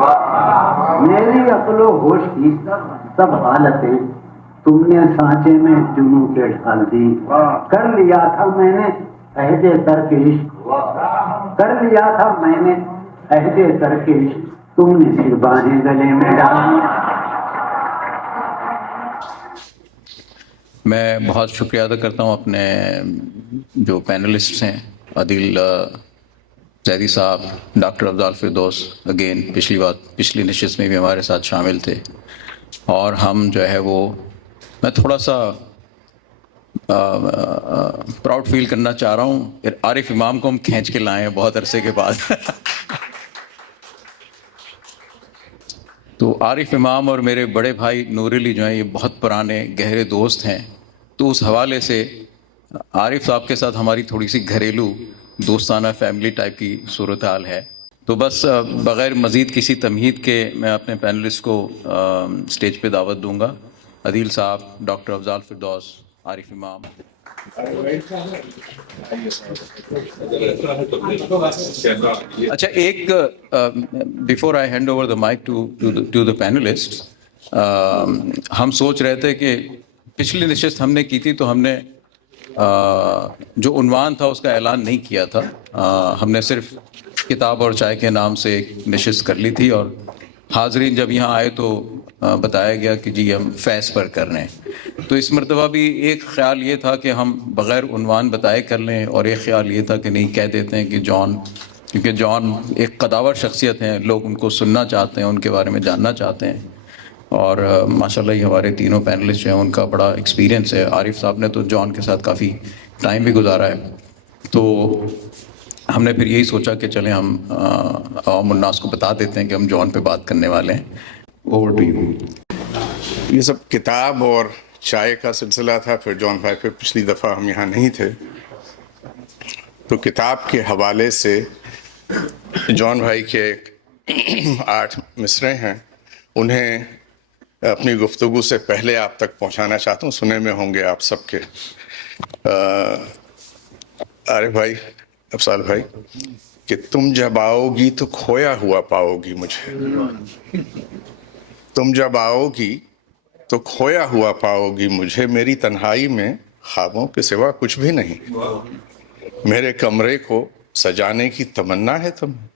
میری عقل و ہوش کی سب حالتیں تم نے سانچے میں جنوں کے ڈھال دی. کر لیا تھا میں نے عہد ترک عشق، کر لیا تھا میں نے عہد ترک عشق، تم نے پھر باہیں گلے میں ڈالی. میں بہت شکریہ ادا کرتا ہوں اپنے جو پینلسٹس ہیں، عادل زیدی صاحب، ڈاکٹر افضال فردوس، اگین پچھلی نشست میں بھی ہمارے ساتھ شامل تھے. اور ہم جو ہے وہ میں تھوڑا سا پراؤڈ فیل کرنا چاہ رہا ہوں کہ عارف امام کو ہم کھینچ کے لائے ہیں بہت عرصے کے بعد. تو عارف امام اور میرے بڑے بھائی نور علی جو ہیں یہ بہت پرانے گہرے دوست ہیں. تو اس حوالے سے عارف صاحب کے ساتھ ہماری تھوڑی سی گھریلو دوستانہ فیملی ٹائپ کی صورتحال ہے. تو بس بغیر مزید کسی تمہید کے میں اپنے پینلسٹ کو اسٹیج پہ دعوت دوں گا. عادل صاحب، ڈاکٹر افضال فردوس، عارف امام. اچھا، ایک before I hand over the mic to the panelist, ہم سوچ رہے تھے کہ پچھلی نشست ہم نے کی تھی تو ہم نے جو عنوان تھا اس کا اعلان نہیں کیا تھا. ہم نے صرف کتاب اور چائے کے نام سے ایک نشست کر لی تھی، اور حاضرین جب یہاں آئے تو بتایا گیا کہ جی ہم فیض پر کر رہے ہیں. تو اس مرتبہ بھی ایک خیال یہ تھا کہ ہم بغیر عنوان بتائے کر لیں، اور ایک خیال یہ تھا کہ نہیں کہہ دیتے ہیں کہ جان، کیونکہ جان ایک قداور شخصیت ہیں، لوگ ان کو سننا چاہتے ہیں، ان کے بارے میں جاننا چاہتے ہیں. اور ماشاءاللہ یہ ہمارے تینوں پینلسٹ ہیں، ان کا بڑا ایکسپیرینس ہے. عارف صاحب نے تو جان کے ساتھ کافی ٹائم بھی گزارا ہے. تو ہم نے پھر یہی سوچا کہ چلیں ہم عوام الناس کو بتا دیتے ہیں کہ ہم جان پہ بات کرنے والے ہیں. Over to you. یہ سب کتاب اور چائے کا سلسلہ تھا. پھر جان بھائی پہ پچھلی دفعہ ہم یہاں نہیں تھے، تو کتاب کے حوالے سے جان بھائی کے 8 مصرعے ہیں، انہیں اپنی گفتگو سے پہلے آپ تک پہنچانا چاہتا ہوں. سنے میں ہوں گے آپ سب کے. عارف بھائی، افضال بھائی، کہ تم جب آؤ گی تو کھویا ہوا پاؤ گی مجھے. تم جب آؤ گی تو کھویا ہوا پاؤ گی مجھے، میری تنہائی میں خوابوں کے سوا کچھ بھی نہیں. میرے کمرے کو سجانے کی تمنا ہے تمہیں،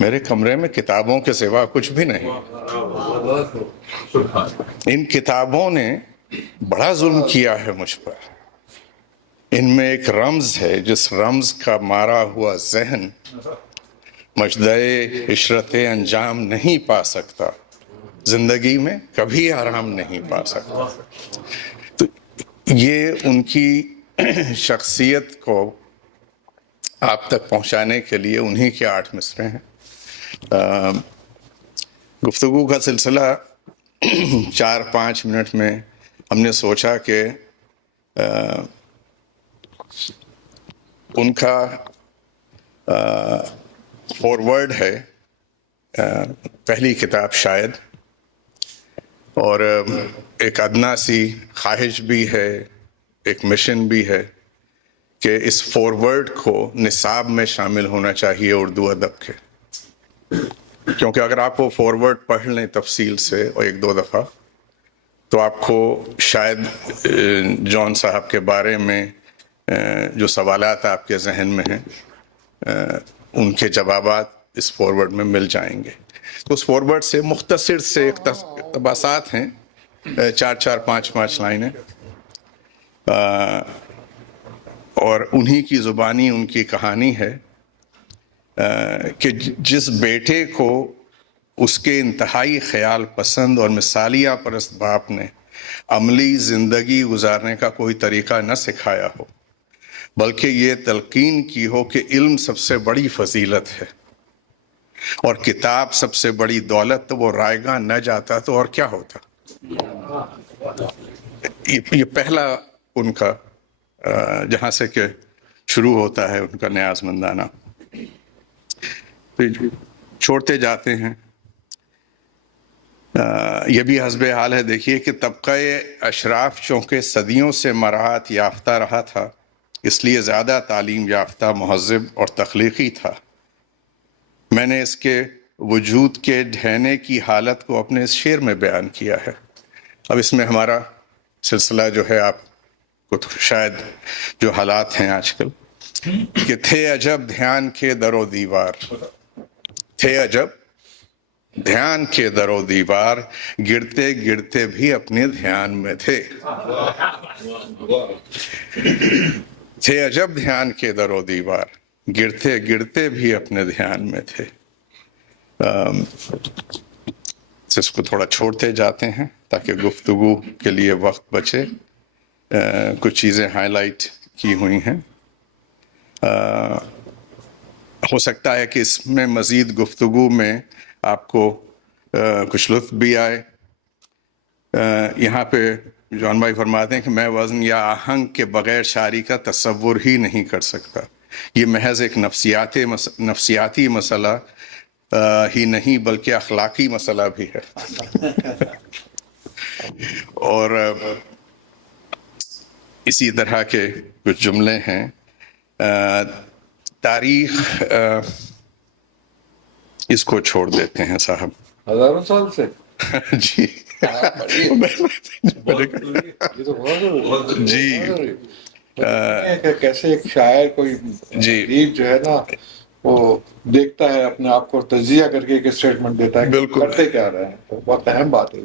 میرے کمرے میں کتابوں کے سوا کچھ بھی نہیں. ان کتابوں نے بڑا ظلم کیا ہے مجھ پر. ان میں ایک رمز ہے، جس رمز کا مارا ہوا ذہن مجدے عشرت انجام نہیں پا سکتا، زندگی میں کبھی آرام نہیں پا سکتا. تو یہ ان کی شخصیت کو آپ تک پہنچانے کے لیے انہی کے 8 مصرعے ہیں. گفتگو کا سلسلہ 4-5 منٹ میں ہم نے سوچا کہ ان کا فورورڈ ہے پہلی کتاب شاید، اور ایک ادنا سی خواہش بھی ہے، ایک مشن بھی ہے کہ اس فورورڈ کو نصاب میں شامل ہونا چاہیے اردو ادب کے. کیونکہ اگر آپ وہ فورورڈ پڑھ لیں تفصیل سے اور 1-2 دفعہ، تو آپ کو شاید جان صاحب کے بارے میں جو سوالات آپ کے ذہن میں ہیں ان کے جوابات اس فورورڈ میں مل جائیں گے. تو اس فورورڈ سے مختصر سے اقتباسات ہیں، 4-5 لائنیں، اور انہی کی زبانی ان کی کہانی ہے کہ جس بیٹے کو اس کے انتہائی خیال پسند اور مثالیہ پرست باپ نے عملی زندگی گزارنے کا کوئی طریقہ نہ سکھایا ہو، بلکہ یہ تلقین کی ہو کہ علم سب سے بڑی فضیلت ہے اور کتاب سب سے بڑی دولت، تو وہ رائے گاہ نہ جاتا تو اور کیا ہوتا. یہ پہلا ان کا جہاں سے کہ شروع ہوتا ہے ان کا نیاز مندانہ. چھوڑتے جاتے ہیں. یہ بھی حسب حال ہے. دیکھیے کہ طبقہ اشراف چونکہ صدیوں سے مراعات یافتہ رہا تھا، اس لیے زیادہ تعلیم یافتہ، مہذب اور تخلیقی تھا. میں نے اس کے وجود کے ڈھہنے کی حالت کو اپنے اس شعر میں بیان کیا ہے. اب اس میں ہمارا سلسلہ جو ہے آپ کو تو شاید جو حالات ہیں آج کل کہ تھے عجب دھیان کے در و دیوار، تھے عجب دھیان کے در و دیوار، گرتے گرتے بھی اپنے دھیان میں تھے. تھے عجب دھیان کے در و دیوار، گرتے گرتے بھی اپنے دھیان میں تھے. اس کو تھوڑا چھوڑتے جاتے ہیں تاکہ گفتگو کے لیے وقت بچے. کچھ چیزیں ہائی لائٹ کی ہوئی ہیں. ہو سکتا ہے کہ اس میں مزید گفتگو میں آپ کو کچھ لطف بھی آئے. یہاں پہ جان بھائی فرماتے ہیں کہ میں وزن یا آہنگ کے بغیر شاعری کا تصور ہی نہیں کر سکتا. یہ محض ایک نفسیاتی مسئلہ ہی نہیں بلکہ اخلاقی مسئلہ بھی ہے. اور اسی طرح کے کچھ جملے ہیں. تاریخ اس کو چھوڑ دیتے ہیں صاحب. ہزاروں سال سے جی جی کیسے ایک شاعر کوئی جی جو ہے نا وہ دیکھتا ہے اپنے آپ کو تجزیہ کر کے ایک اسٹیٹمنٹ دیتا ہے بالکل. کرتے کیا رہے ہیں. بہت اہم بات ہے.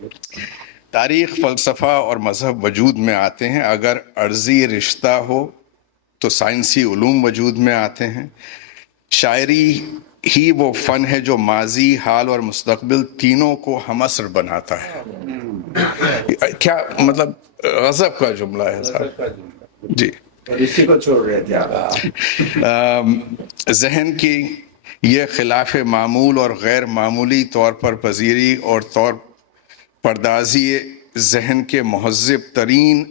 تاریخ، فلسفہ اور مذہب وجود میں آتے ہیں. اگر عرضی رشتہ ہو تو سائنسی علوم وجود میں آتے ہیں. شاعری ہی وہ فن ہے جو ماضی، حال اور مستقبل تینوں کو ہم عصر بناتا ہے. کیا مطلب غضب کا جملہ ہے صاحب. جی اسی کو چھوڑ رہے تھے آپ. ذہن کی یہ خلاف معمول اور غیر معمولی طور پر پذیری اور طور پردازی ذہن کے مہذب ترین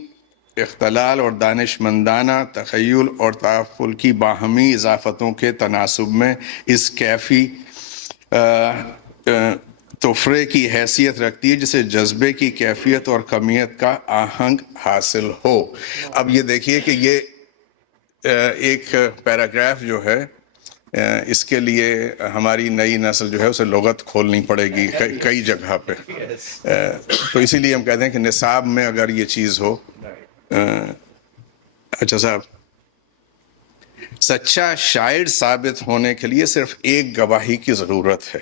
اختلال اور دانشمندانہ تخیل اور تحفل کی باہمی اضافتوں کے تناسب میں اس کیفی تفرے کی حیثیت رکھتی ہے جسے جذبے کی کیفیت اور کمیت کا آہنگ حاصل ہو. اب یہ دیکھیے کہ یہ ایک پیراگراف جو ہے اس کے لیے ہماری نئی نسل جو ہے اسے لغت کھولنی پڑے گی کئی جگہ پہ. تو اسی لیے ہم کہتے ہیں کہ نصاب میں اگر یہ چیز ہو. اچھا صاحب، سچا شاعر ثابت ہونے کے لیے صرف ایک گواہی کی ضرورت ہے،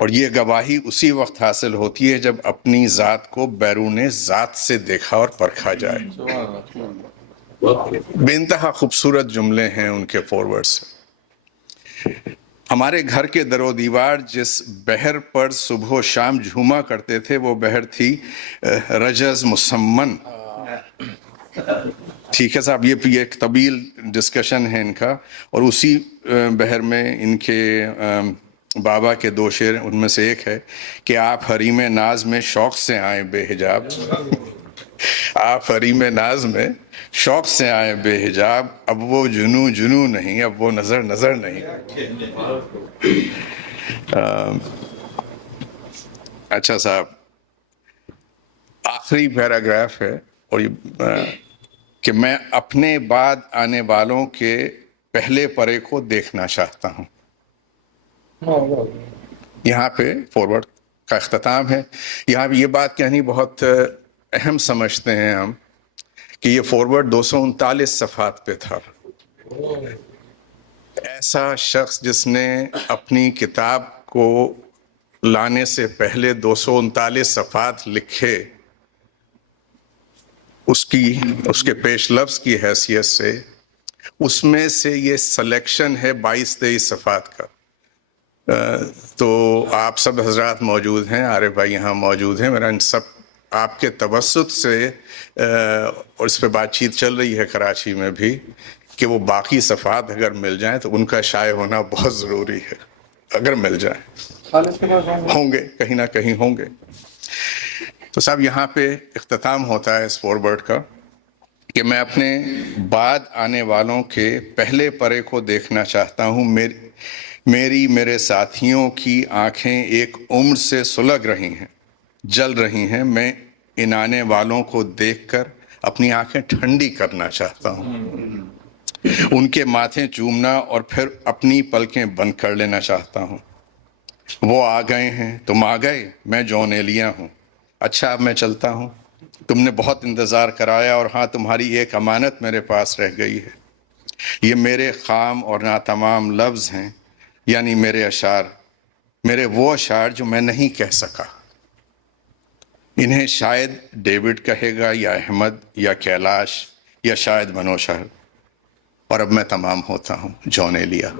اور یہ گواہی اسی وقت حاصل ہوتی ہے جب اپنی ذات کو بیرون ذات سے دیکھا اور پرکھا جائے. بے انتہا خوبصورت جملے ہیں ان کے فارورڈ سے. ہمارے گھر کے در و دیوار جس بحر پر صبح و شام جھوما کرتے تھے وہ بحر تھی رجز مسمن. ٹھیک ہے صاحب، یہ ایک طویل ڈسکشن ہے ان کا. اور اسی بحر میں ان کے بابا کے دو شعر، ان میں سے ایک ہے کہ آپ حریم ناز میں شوق سے آئیں بے حجاب. آپ حریم ناز میں شوق سے آئیں بے حجاب، اب وہ جنوں جنوں نہیں، اب وہ نظر نظر نہیں. اچھا صاحب، آخری پیراگراف ہے اور کہ میں اپنے بعد آنے والوں کے پہلے پرے کو دیکھنا چاہتا ہوں. یہاں پہ فارورڈ کا اختتام ہے. یہاں پہ یہ بات کہنی بہت اہم سمجھتے ہیں ہم کہ یہ فارورڈ 239 صفحات پہ تھا. ایسا شخص جس نے اپنی کتاب کو لانے سے پہلے 239 صفحات لکھے، اس کے پیش لفظ کی حیثیت سے اس میں سے یہ سلیکشن ہے 22-23 صفحات کا. تو آپ سب حضرات موجود ہیں، عارف بھائی یہاں موجود ہیں. میرا ان سب آپ کے توسط سے اور اس پہ بات چیت چل رہی ہے کراچی میں بھی کہ وہ باقی صفحات اگر مل جائیں تو ان کا شائع ہونا بہت ضروری ہے. اگر مل جائیں ہوں گے، کہیں نہ کہیں ہوں گے. تو صاحب یہاں پہ اختتام ہوتا ہے اس فارورڈ کا کہ میں اپنے بعد آنے والوں کے پہلے پرے کو دیکھنا چاہتا ہوں. میرے ساتھیوں کی آنکھیں ایک عمر سے سلگ رہی ہیں، جل رہی ہیں. میں ان آنے والوں کو دیکھ کر اپنی آنکھیں ٹھنڈی کرنا چاہتا ہوں، ان کے ماتھے چومنا اور پھر اپنی پلکیں بند کر لینا چاہتا ہوں. وہ آ گئے ہیں، تم آ گئے، میں جون ایلیا ہوں، اچھا اب میں چلتا ہوں، تم نے بہت انتظار کرایا، اور ہاں تمہاری ایک امانت میرے پاس رہ گئی ہے، یہ میرے خام اور ناتمام لفظ ہیں، یعنی میرے اشعار، میرے وہ اشعار جو میں نہیں کہہ سکا، انہیں شاید ڈیوڈ کہے گا یا احمد یا کیلاش یا شاید منوشا، اور اب میں تمام ہوتا ہوں، جون ایلیا۔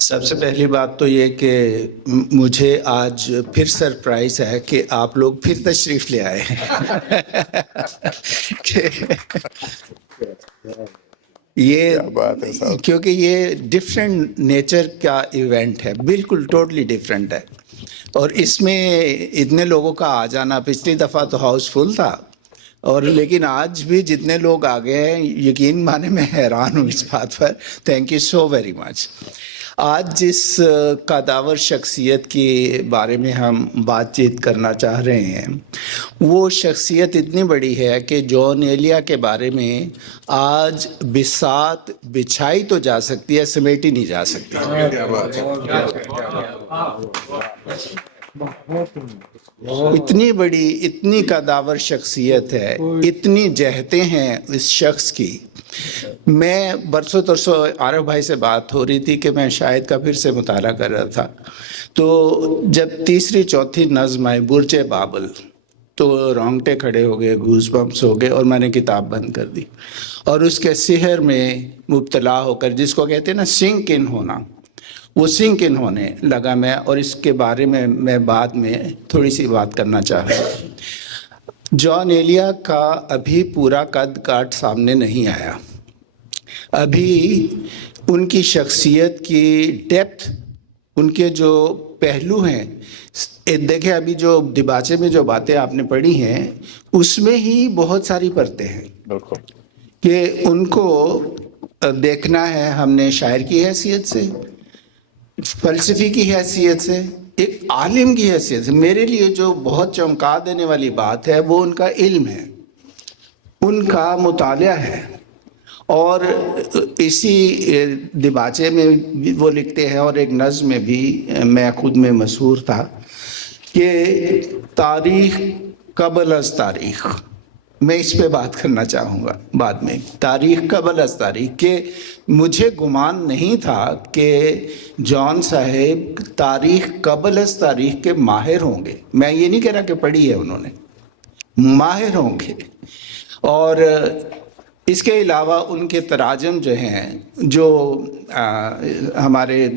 سب سے پہلی بات تو یہ کہ مجھے آج پھر سرپرائز ہے کہ آپ لوگ پھر تشریف لے آئے یہ کیا بات ہے صاحب۔ کیونکہ یہ ڈفرینٹ نیچر کا ایونٹ ہے، بالکل ٹوٹلی ڈفرینٹ ہے، اور اس میں اتنے لوگوں کا آ جانا، پچھلی دفعہ تو ہاؤس فل تھا، اور لیکن آج بھی جتنے لوگ آ گئے ہیں، یقین مانے میں حیران ہوں اس بات پر۔ Thank you so very much. آج جس قداور شخصیت کے بارے میں ہم بات چیت کرنا چاہ رہے ہیں، وہ شخصیت اتنی بڑی ہے کہ جون ایلیا کے بارے میں آج بساط بچھائی تو جا سکتی ہے، سمیٹی نہیں جا سکتی۔ اتنی بڑی، اتنی قداور شخصیت ہے، اتنی جہتیں ہیں اس شخص کی۔ میں برسوں ترسوں عارف بھائی سے بات ہو رہی تھی کہ میں شاید کا پھر سے مطالعہ کر رہا تھا، تو جب تیسری چوتھی نظم آئی برج بابل، تو رونگٹے کھڑے ہو گئے، گوز بمپس ہو گئے، اور میں نے کتاب بند کر دی، اور اس کے سحر میں مبتلا ہو کر، جس کو کہتے ہیں نا سنک ان ہونا، وہ سنک ان ہونے لگا میں، اور اس کے بارے میں بعد میں تھوڑی سی بات کرنا چاہ رہا ہوں۔ جون ایلیا کا ابھی پورا قد کاٹ سامنے نہیں آیا، ابھی ان کی شخصیت کی ڈیپتھ، ان کے جو پہلو ہیں، دیکھیں ابھی جو دیباچے میں جو باتیں آپ نے پڑھی ہیں، اس میں ہی بہت ساری پرتیں ہیں بالکل، کہ ان کو دیکھنا ہے ہم نے شاعر کی حیثیت سے، فلسفی کی حیثیت سے، ایک عالم کی حیثیت سے۔ میرے لیے جو بہت چونکا دینے والی بات ہے وہ ان کا علم ہے، ان کا مطالعہ ہے، اور اسی دیباچے میں وہ لکھتے ہیں، اور ایک نظم میں بھی میں خود میں مسحور تھا کہ تاریخ قبل از تاریخ، میں اس پہ بات کرنا چاہوں گا بعد میں، تاریخ قبل از تاریخ، کہ مجھے گمان نہیں تھا کہ جون صاحب تاریخ قبل از تاریخ کے ماہر ہوں گے۔ میں یہ نہیں کہہ رہا کہ پڑھی ہے انہوں نے، ماہر ہوں گے۔ اور اس کے علاوہ ان کے تراجم جو ہیں، جو ہمارے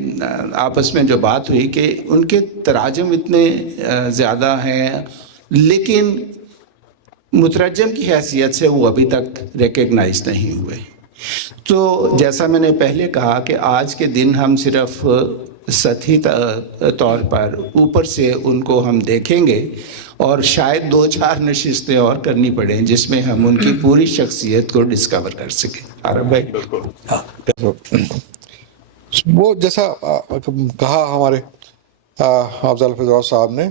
آپس میں جو بات ہوئی کہ ان کے تراجم اتنے زیادہ ہیں، لیکن مترجم کی حیثیت سے وہ ابھی تک ریکگنائز نہیں ہوئے۔ تو جیسا میں نے پہلے کہا کہ آج کے دن ہم صرف سطحی طور پر اوپر سے ان کو ہم دیکھیں گے، اور شاید 2-4 نشستیں اور کرنی پڑیں جس میں ہم ان کی پوری شخصیت کو ڈسکور کر سکیں۔ عارف بھائی، وہ جیسا کہا ہمارے افضل فضل صاحب نے،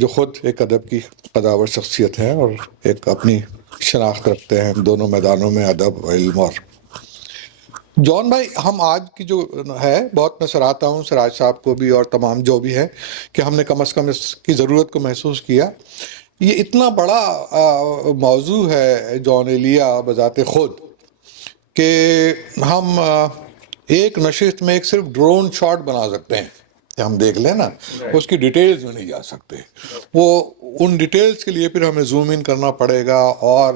جو خود ایک ادب کی قداور شخصیت ہیں اور ایک اپنی شناخت رکھتے ہیں دونوں میدانوں میں، ادب و علم۔ اور جون بھائی، ہم آج کی جو ہے، بہت میں سراہتا ہوں سراج صاحب کو بھی اور تمام جو بھی ہے، کہ ہم نے کم از کم اس کی ضرورت کو محسوس کیا۔ یہ اتنا بڑا موضوع ہے جون ایلیا بذات خود، کہ ہم ایک نشست میں ایک صرف ڈرون شاٹ بنا سکتے ہیں کہ ہم دیکھ لیں نا، اس کی ڈیٹیلز میں نہیں جا سکتے۔ وہ ان ڈیٹیلز کے لیے پھر ہمیں زوم ان کرنا پڑے گا، اور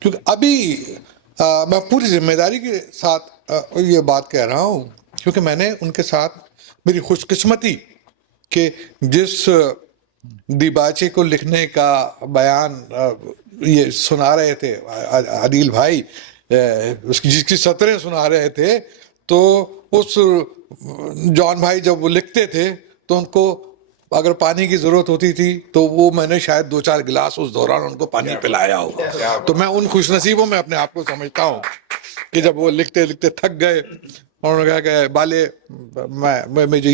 کیونکہ ابھی میں پوری ذمہ داری کے ساتھ یہ بات کہہ رہا ہوں، کیونکہ میں نے ان کے ساتھ میری خوش قسمتی کہ جس دیباچے کو لکھنے کا بیان یہ سنا رہے تھے عادل بھائی، جس کی سطریں سنا رہے تھے، تو اس جون بھائی جب وہ لکھتے تھے تو ان کو اگر پانی کی ضرورت ہوتی تھی تو وہ میں نے شاید 2-4 گلاس اس دوران ان کو پانی پلایا ہو۔ تو میں ان خوش نصیبوں میں اپنے آپ کو سمجھتا ہوں کہ جب وہ لکھتے لکھتے تھک گئے اور انہوں نے کہا کہ بالے مجھے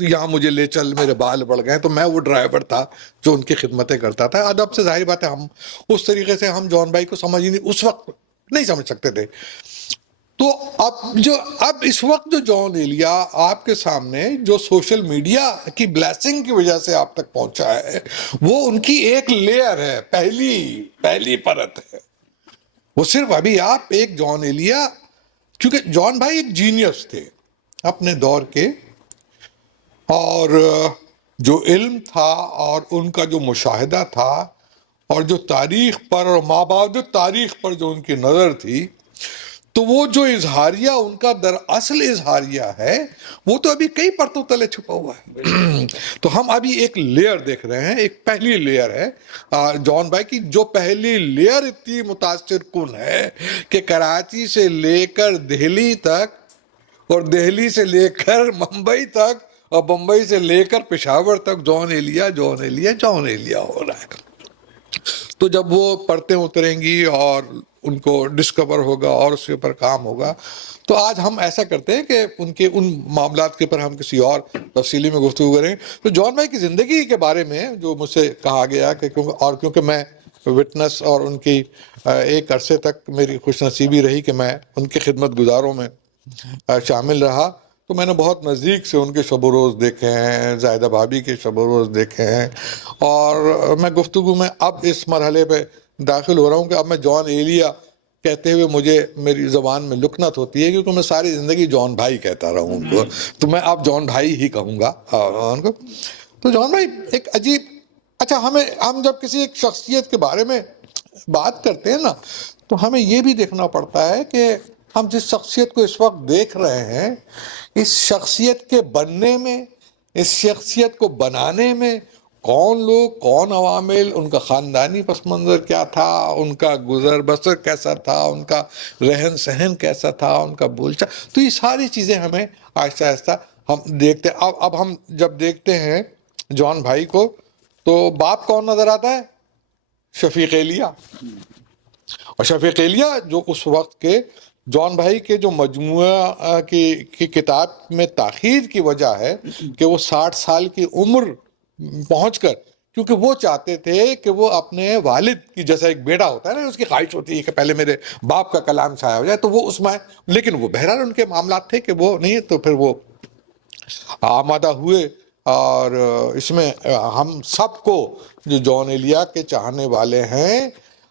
یہاں مجھے لے چل، میرے بال بڑھ گئے، تو میں وہ ڈرائیور تھا جو ان کی خدمتیں کرتا تھا۔ ادب سے ظاہر بات ہے ہم اس طریقے سے ہم جون بھائی کو سمجھ ہی نہیں، اس وقت نہیں سمجھ سکتے تھے. تو اب اس وقت جو جان ایلیا آپ کے سامنے جو سوشل میڈیا کی بلیسنگ کی وجہ سے آپ تک پہنچا ہے وہ ان کی ایک لیئر ہے, پہلی پرت ہے. وہ صرف ابھی آپ ایک جان ایلیا, کیونکہ جان بھائی ایک جینیس تھے اپنے دور کے, اور جو علم تھا اور ان کا جو مشاہدہ تھا اور جو تاریخ پر اور مابعد تاریخ پر جو ان کی نظر تھی, تو وہ جو اظہاریہ ان کا دراصل اظہاریہ ہے وہ تو ابھی کئی پرتوں تلے چھپا ہوا ہے. تو ہم ابھی ایک لیئر دیکھ رہے ہیں, ایک پہلی لیئر ہے جان بھائی کی, جو پہلی لیئر اتنی متاثر کن ہے کہ کراچی سے لے کر دہلی تک اور دہلی سے لے کر ممبئی تک اور بمبئی سے لے کر پشاور تک جان ایلیا ہو رہا ہے. تو جب وہ پرتیں اتریں گی اور ان کو ڈسکور ہوگا اور اس کے اوپر کام ہوگا, تو آج ہم ایسا کرتے ہیں کہ ان معاملات کے اوپر ہم کسی اور تفصیلی میں گفتگو کریں. تو جان بھائی کی زندگی کے بارے میں جو مجھ سے کہا گیا کہ اور کیونکہ میں وٹنس اور ان کی ایک عرصے تک میری خوش نصیبی رہی کہ میں ان کے خدمت گزاروں میں شامل رہا, تو میں نے بہت نزدیک سے ان کے شب و روز دیکھے ہیں, زاہدہ بھابھی کے شب و روز دیکھے ہیں, اور میں گفتگو میں اب اس مرحلے پہ داخل ہو رہا ہوں کہ اب میں جان ایلیا کہتے ہوئے مجھے میری زبان میں لکنت ہوتی ہے, کیونکہ میں ساری زندگی جان بھائی کہتا رہا ہوں ان کو, تو میں اب جان بھائی ہی کہوں گا ان کو. تو جان بھائی ایک عجیب, اچھا ہم جب کسی ایک شخصیت کے بارے میں بات کرتے ہیں نا, تو ہمیں یہ بھی دیکھنا پڑتا ہے کہ ہم جس شخصیت کو اس وقت دیکھ رہے ہیں, اس شخصیت کے بننے میں, اس شخصیت کو بنانے میں کون لوگ, کون عوامل, ان کا خاندانی پس منظر کیا تھا, ان کا گزر بسر کیسا تھا, ان کا رہن سہن کیسا تھا, ان کا بول چال, تو یہ ساری چیزیں ہمیں آہستہ آہستہ ہم دیکھتے ہیں. اب ہم جب دیکھتے ہیں جان بھائی کو, تو باپ کون نظر آتا ہے؟ شفیق ایلیا. اور شفیق ایلیا جو اس وقت کے جان بھائی کے جو مجموعہ کی کتاب میں تاخیر کی وجہ ہے کہ وہ 60 سال کی عمر پہنچ کر, کیونکہ وہ چاہتے تھے کہ وہ اپنے والد کی, جیسا ایک بیٹا ہوتا ہے نا اس کی خواہش ہوتی ہے کہ پہلے میرے باپ کا کلام شائع ہو جائے, تو وہ اس میں, لیکن وہ بہرحال ان کے معاملات تھے کہ وہ نہیں, تو پھر وہ آمادہ ہوئے. اور اس میں ہم سب کو جو جان ایلیا کے چاہنے والے ہیں,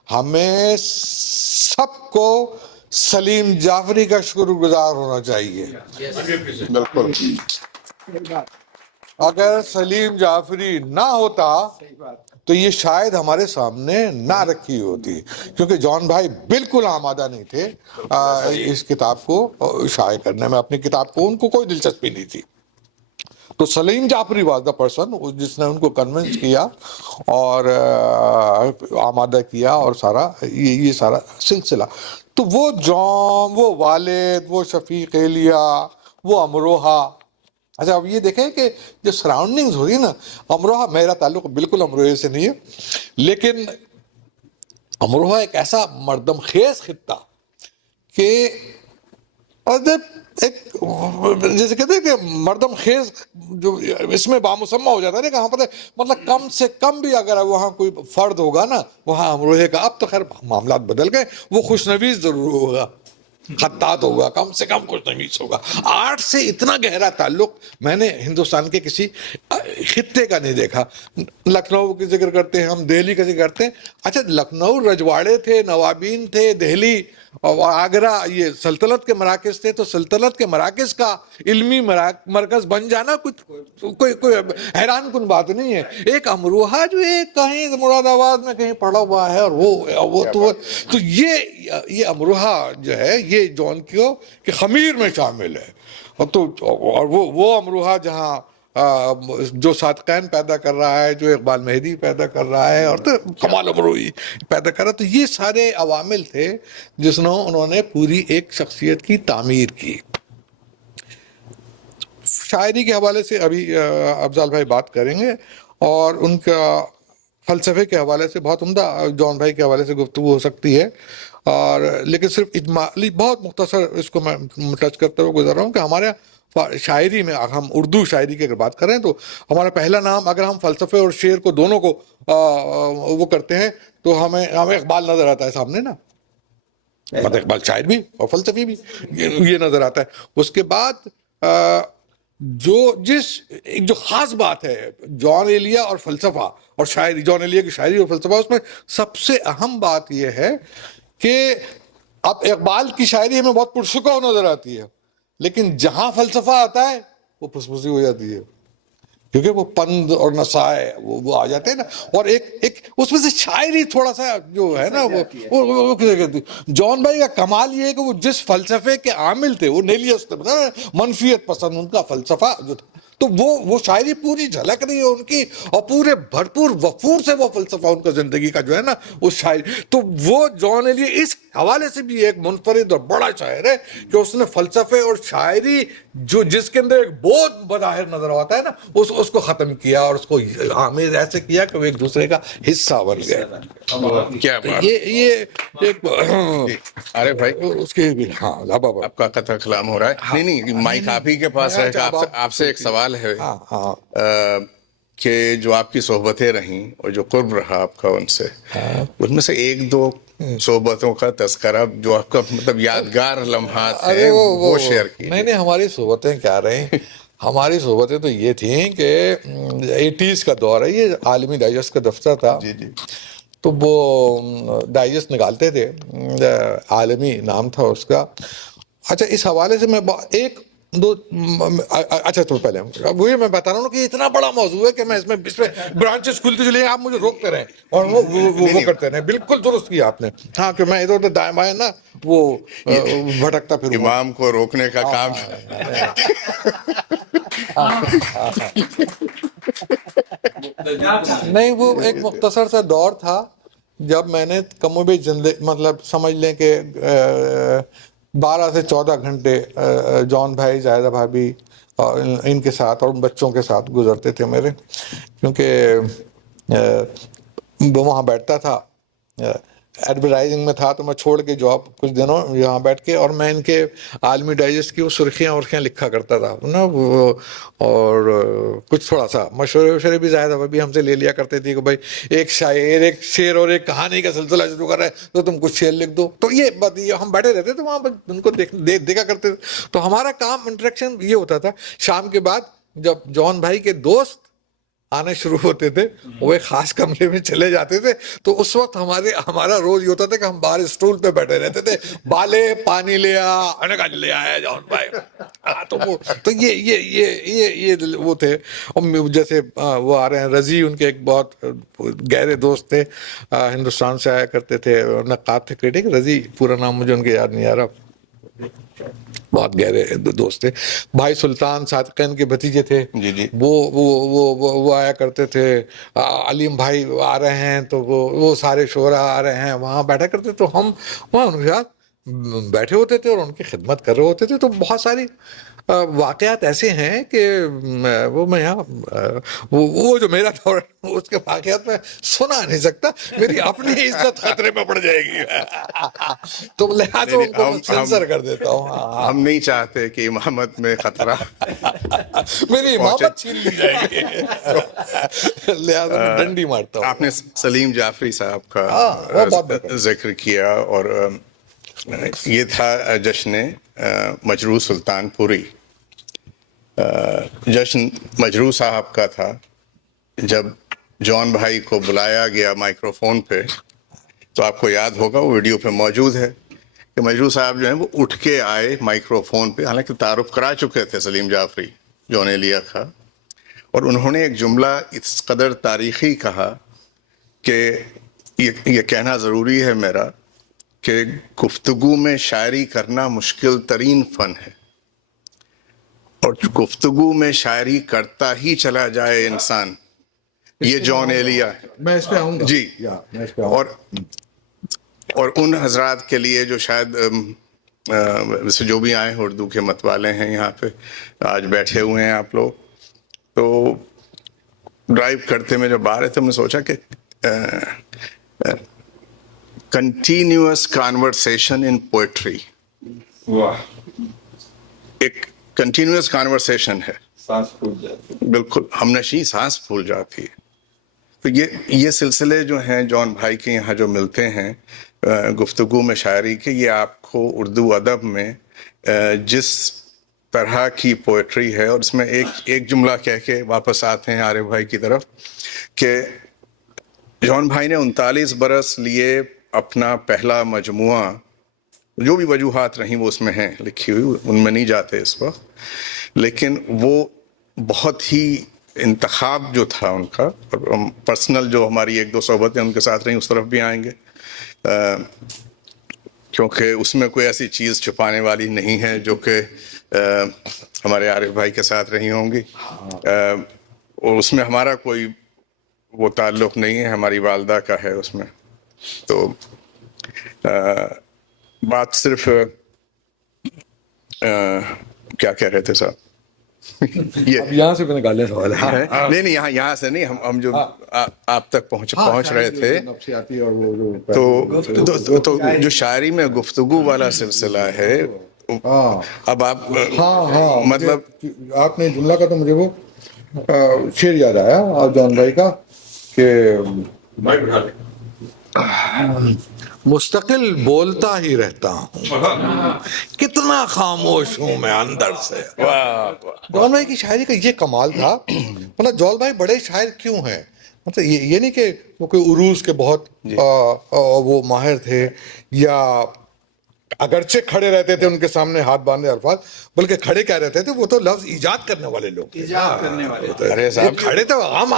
ہمیں سب کو سلیم جعفری کا شکر گزار ہونا چاہیے. بالکل. اگر سلیم جعفری نہ ہوتا تو یہ شاید ہمارے سامنے نہ رکھی ہوتی, کیونکہ جان بھائی بالکل آمادہ نہیں تھے اس کتاب کو شائع کرنے میں. اپنی کتاب کو ان کو کوئی دلچسپی نہیں تھی. تو سلیم جعفری واز دا پرسن جس نے ان کو کنونس کیا اور آمادہ کیا, اور سارا یہ سارا سلسلہ. تو وہ جان, وہ والد, وہ شفیق ایلیا, وہ امروہہ. اچھا اب یہ دیکھیں کہ جو سراؤنڈنگز ہوئی نا, امروہہ, میرا تعلق بالکل امروہے سے نہیں ہے, لیکن امروہہ ایک ایسا مردم خیز خطہ کہ ایک جیسے کہتے ہیں کہ مردم خیز جو اس میں بامسمہ ہو جاتا ہے نا, کہاں پر مطلب کم سے کم بھی اگر وہاں کوئی فرد ہوگا نا وہاں امروہے کا. اب تو خیر معاملات بدل گئے, وہ خوش نویس ضرور ہوگا, خطاط ہوگا, کم سے کم خوش نویس ہوگا. آرٹ سے اتنا گہرا تعلق میں نے ہندوستان کے کسی خطے کا نہیں دیکھا. لکھنؤ کی ذکر کرتے ہیں ہم, دہلی کا ذکر کرتے ہیں. اچھا لکھنؤ رجواڑے تھے, نوابین تھے, دہلی اور آگرہ یہ سلطنت کے مراکز تھے, تو سلطنت کے مراکز کا علمی مرکز بن جانا کچھ کوئی حیران کن بات نہیں ہے. ایک امروہہ جو ہے کہیں مراد آباد میں کہیں پڑا ہوا ہے, اور وہ تو یہ امروہہ جو ہے یہ جان کے خمیر میں شامل ہے. اور وہ امروہہ جہاں جو صادقین پیدا کر رہا ہے, جو اقبال مہدی پیدا کر رہا ہے, اور تو کمال امروہی پیدا کر رہا ہے. تو یہ سارے عوامل تھے جس نے انہوں نے پوری ایک شخصیت کی تعمیر کی. شاعری کے حوالے سے ابھی افضال بھائی بات کریں گے, اور ان کا فلسفے کے حوالے سے بہت عمدہ جان بھائی کے حوالے سے گفتگو ہو سکتی ہے. اور لیکن صرف اجمالی بہت مختصر اس کو میں ٹچ کرتے ہوئے گزر رہا ہوں کہ ہمارے شاعری میں, ہم اردو شاعری کی اگر بات کریں تو ہمارا پہلا نام, اگر ہم فلسفے اور شعر کو دونوں کو وہ کرتے ہیں, تو ہمیں اقبال نظر آتا ہے سامنے نا. مطلب اقبال شاعر بھی اور فلسفی بھی، یہ نظر آتا ہے. اس کے بعد جو خاص بات ہے جان ایلیا اور فلسفہ اور شاعری، جان ایلیا کی شاعری اور فلسفہ، اس میں سب سے اہم بات یہ ہے کہ اب اقبال کی شاعری ہمیں بہت پرسکون نظر آتی ہے، لیکن جہاں فلسفہ آتا ہے وہ پھسپھسی ہو جاتی ہے، کیونکہ وہ پند اور نصائح وہ آ جاتے ہیں نا. اور ایک اس میں سے شاعری تھوڑا سا جو ہے نا وہ کسے کہتی. جان بھائی کا کمال یہ ہے کہ وہ جس فلسفے کے عامل تھے، وہ نیلیس تھے، منفیت پسند ان کا فلسفہ جو تھا، تو وہ شاعری پوری جھلک رہی ہے ان کی، اور پورے بھرپور وفور سے وہ فلسفہ ان کا زندگی کا جو ہے نا وہ شاعری. تو وہ جان ایلیا اس حوالے سے بھی ایک منفرد اور بڑا شاعر ہے کہ اس نے فلسفے اور شاعری جو جس کے اندر ایک بودھ بظاہر نظر آتا ہے نا اس کو ختم کیا اور اس کو آمیز ایسے کیا کہ وہ ایک دوسرے کا حصہ بن گئے. کیا بات. یہ ایک ارے بھائی اس کے بھی ہاں آپ کا قطع کلام ہو رہا ہے. نہیں مائک آپ ہی کے پاس رہے گا. آپ سے ایک سوال ہے کہ جو آپ کی صحبتیں رہیں اور جو قرب رہا آپ کا ان سے، ان میں سے ایک دو صحبتوں کا تذکرہ جو آپ کا مطلب یادگار لمحات ہیں وہ شیئر کیجیے. نہیں ہماری صحبتیں کیا رہیں، ہماری صحبتیں تو یہ تھیں کہ 80s کا دور ہے، یہ عالمی ڈائجسٹ کا دفتر تھا. جی جی. تو وہ ڈائجسٹ نکالتے تھے، عالمی نام تھا اس کا. اچھا اس حوالے سے میں ایک دو اچھا تو پہلے وہی میں بتا رہا ہوں کہ اتنا بڑا موضوع ہے کہ میں اس میں برانچز کھلتے چلے، آپ مجھے روکتے رہیں اور وہ کرتے رہیں. بالکل درست کیا آپ نے. ہاں کہ میں ادھر ادھر دائیں بائیں نا وہ بھٹکتا پھر امام کو روکنے کا کام. نہیں وہ ایک مختصر سا دور تھا جب میں نے کم و بیش مطلب سمجھ لیں کہ 12 سے 14 گھنٹے جان بھائی، زاہدہ بھابھی اور ان کے ساتھ اور بچوں کے ساتھ گزرتے تھے میرے، کیونکہ وہاں بیٹھتا تھا، ایڈورٹائزنگ میں تھا تو میں چھوڑ کے جاب کچھ دنوں یہاں بیٹھ کے، اور میں ان کے عالمی ڈائجسٹ کی وہ سرخیاں لکھا کرتا تھا نا وہ، اور کچھ تھوڑا سا مشورے بھی زیادہ بھی ہم سے لے لیا کرتے تھے کہ بھائی ایک شعر اور ایک کہانی کا سلسلہ شروع کر رہے ہیں تو تم کچھ شعر لکھ دو. تو یہ ہم بیٹھے رہتے تھے وہاں ان کو دیکھا کرتے تھے. تو ہمارا کام انٹریکشن یہ ہوتا تھا. شام کے بعد جب جان بھائی کے دوست آنے شروع ہوتے تھے، وہ ایک خاص کمرے میں چلے جاتے تھے، تو اس وقت ہمارا رول یہ ہوتا تھا کہ ہم باہر اسٹول پہ بیٹھے رہتے تھے. بالے پانی لے آیا جان بھائی. تو یہ وہ تھے. جیسے وہ آ رہے ہیں رضی، ان کے ایک بہت گہرے دوست تھے، ہندوستان سے آیا کرتے تھے، نقاد تھے، کریٹک. رضی پورا نام مجھے ان کے یاد نہیں آ رہا، بہت گہرے دوست تھے. بھائی سلطان صادقین کے بھتیجے تھے، جی جی. وہ آیا کرتے تھے. علیم بھائی آ رہے ہیں تو وہ سارے شعراء آ رہے ہیں، وہاں بیٹھا کرتے. تو ہم وہاں ان کے ساتھ بیٹھے ہوتے تھے اور ان کی خدمت کر رہے ہوتے تھے. تو بہت ساری واقعات ایسے ہیں کہ میں یہاں وہ جو میرا دور ہے اس کے واقعات میں سنا نہیں سکتا، میری اپنی عزت خطرے میں پڑ جائے گی، تو لہٰذا ان کو میں سینسر کر دیتا ہوں. ہم نہیں چاہتے کہ امامت میں خطرہ میری امامت چھین لی جائے گی، لہٰذا میں ڈنڈی مارتا ہوں. آپ نے سلیم جعفری صاحب کا ذکر کیا، اور یہ تھا جشن مجروح سلطان پوری. جشن مجروح صاحب کا تھا. جب جان بھائی کو بلایا گیا مائکرو فون پہ، تو آپ کو یاد ہوگا وہ ویڈیو پہ موجود ہے کہ مجروح صاحب جو ہیں وہ اٹھ کے آئے مائکرو فون پہ، حالانکہ تعارف کرا چکے تھے سلیم جعفری جان ایلیا کا، اور انہوں نے ایک جملہ اس قدر تاریخی کہا کہ یہ کہنا ضروری ہے میرا کہ گفتگو میں شاعری کرنا مشکل ترین فن ہے، اور گفتگو میں شاعری کرتا ہی چلا جائے انسان، یہ جان ایلیا ہے. میں اس پہ آؤں گا جی. اور ان حضرات کے لیے جو شاید ویسے جو بھی آئے ہیں اردو کے مت والے ہیں یہاں پہ آج بیٹھے ہوئے ہیں آپ لوگ، تو ڈرائیو کرتے میں جب آ رہے تھے، ہم نے سوچا کہ کنٹینیوس کانورسیشن ان پوئٹری، ایک کنٹینیوس کانورسیشن ہے، بالکل ہم نشیں سانس پھول جاتی ہے. تو یہ سلسلے جو ہیں جان بھائی کے یہاں جو ملتے ہیں، گفتگو میں شاعری کی، یہ آپ کو اردو ادب میں جس طرح کی پوئٹری ہے، اور اس میں ایک جملہ کہہ کے واپس آتے ہیں عارف بھائی کی طرف کہ جون بھائی نے 39 برس لیے اپنا پہلا مجموعہ، جو بھی وجوہات رہیں وہ اس میں ہیں لکھی ہوئی، ان میں نہیں جاتے اس وقت، لیکن وہ بہت ہی انتخاب جو تھا ان کا، پرسنل جو ہماری 1-2 صحبتیں ان کے ساتھ رہیں، اس طرف بھی آئیں گے، کیونکہ اس میں کوئی ایسی چیز چھپانے والی نہیں ہے جو کہ ہمارے عارف بھائی کے ساتھ رہی ہوں گی، اور اس میں ہمارا کوئی وہ تعلق نہیں ہے، ہماری والدہ کا ہے اس میں. تو بات صرف کیا کہہ رہے تھے صاحب؟ اب یہاں سے میں نے گالے سوال ہے. نہیں یہاں سے نہیں، ہم جو آپ تک پہنچ رہے تھے، نفسیاتی اور وہ جو تو جو شاعری میں گفتگو والا سلسلہ ہے، اب آپ مطلب آپ نے جملہ کا تو مجھے وہ شعر یاد آیا آپ جان بھائی کا کہ مستقل بولتا ہی رہتا ہوں، کتنا خاموش ہوں میں اندر سے. جون بھائی کی شاعری کا یہ کمال تھا. مطلب جون بھائی بڑے شاعر کیوں ہیں؟ مطلب یہ نہیں کہ وہ کوئی عروض کے بہت وہ ماہر تھے، یا اگرچہ کھڑے رہتے تھے ان کے سامنے ہاتھ باندھے الفاظ، بلکہ کھڑے کیا رہتے تھے، وہ تو لفظ ایجاد کرنے والے لوگ تھے. ارے صاحب کھڑے تھے ہم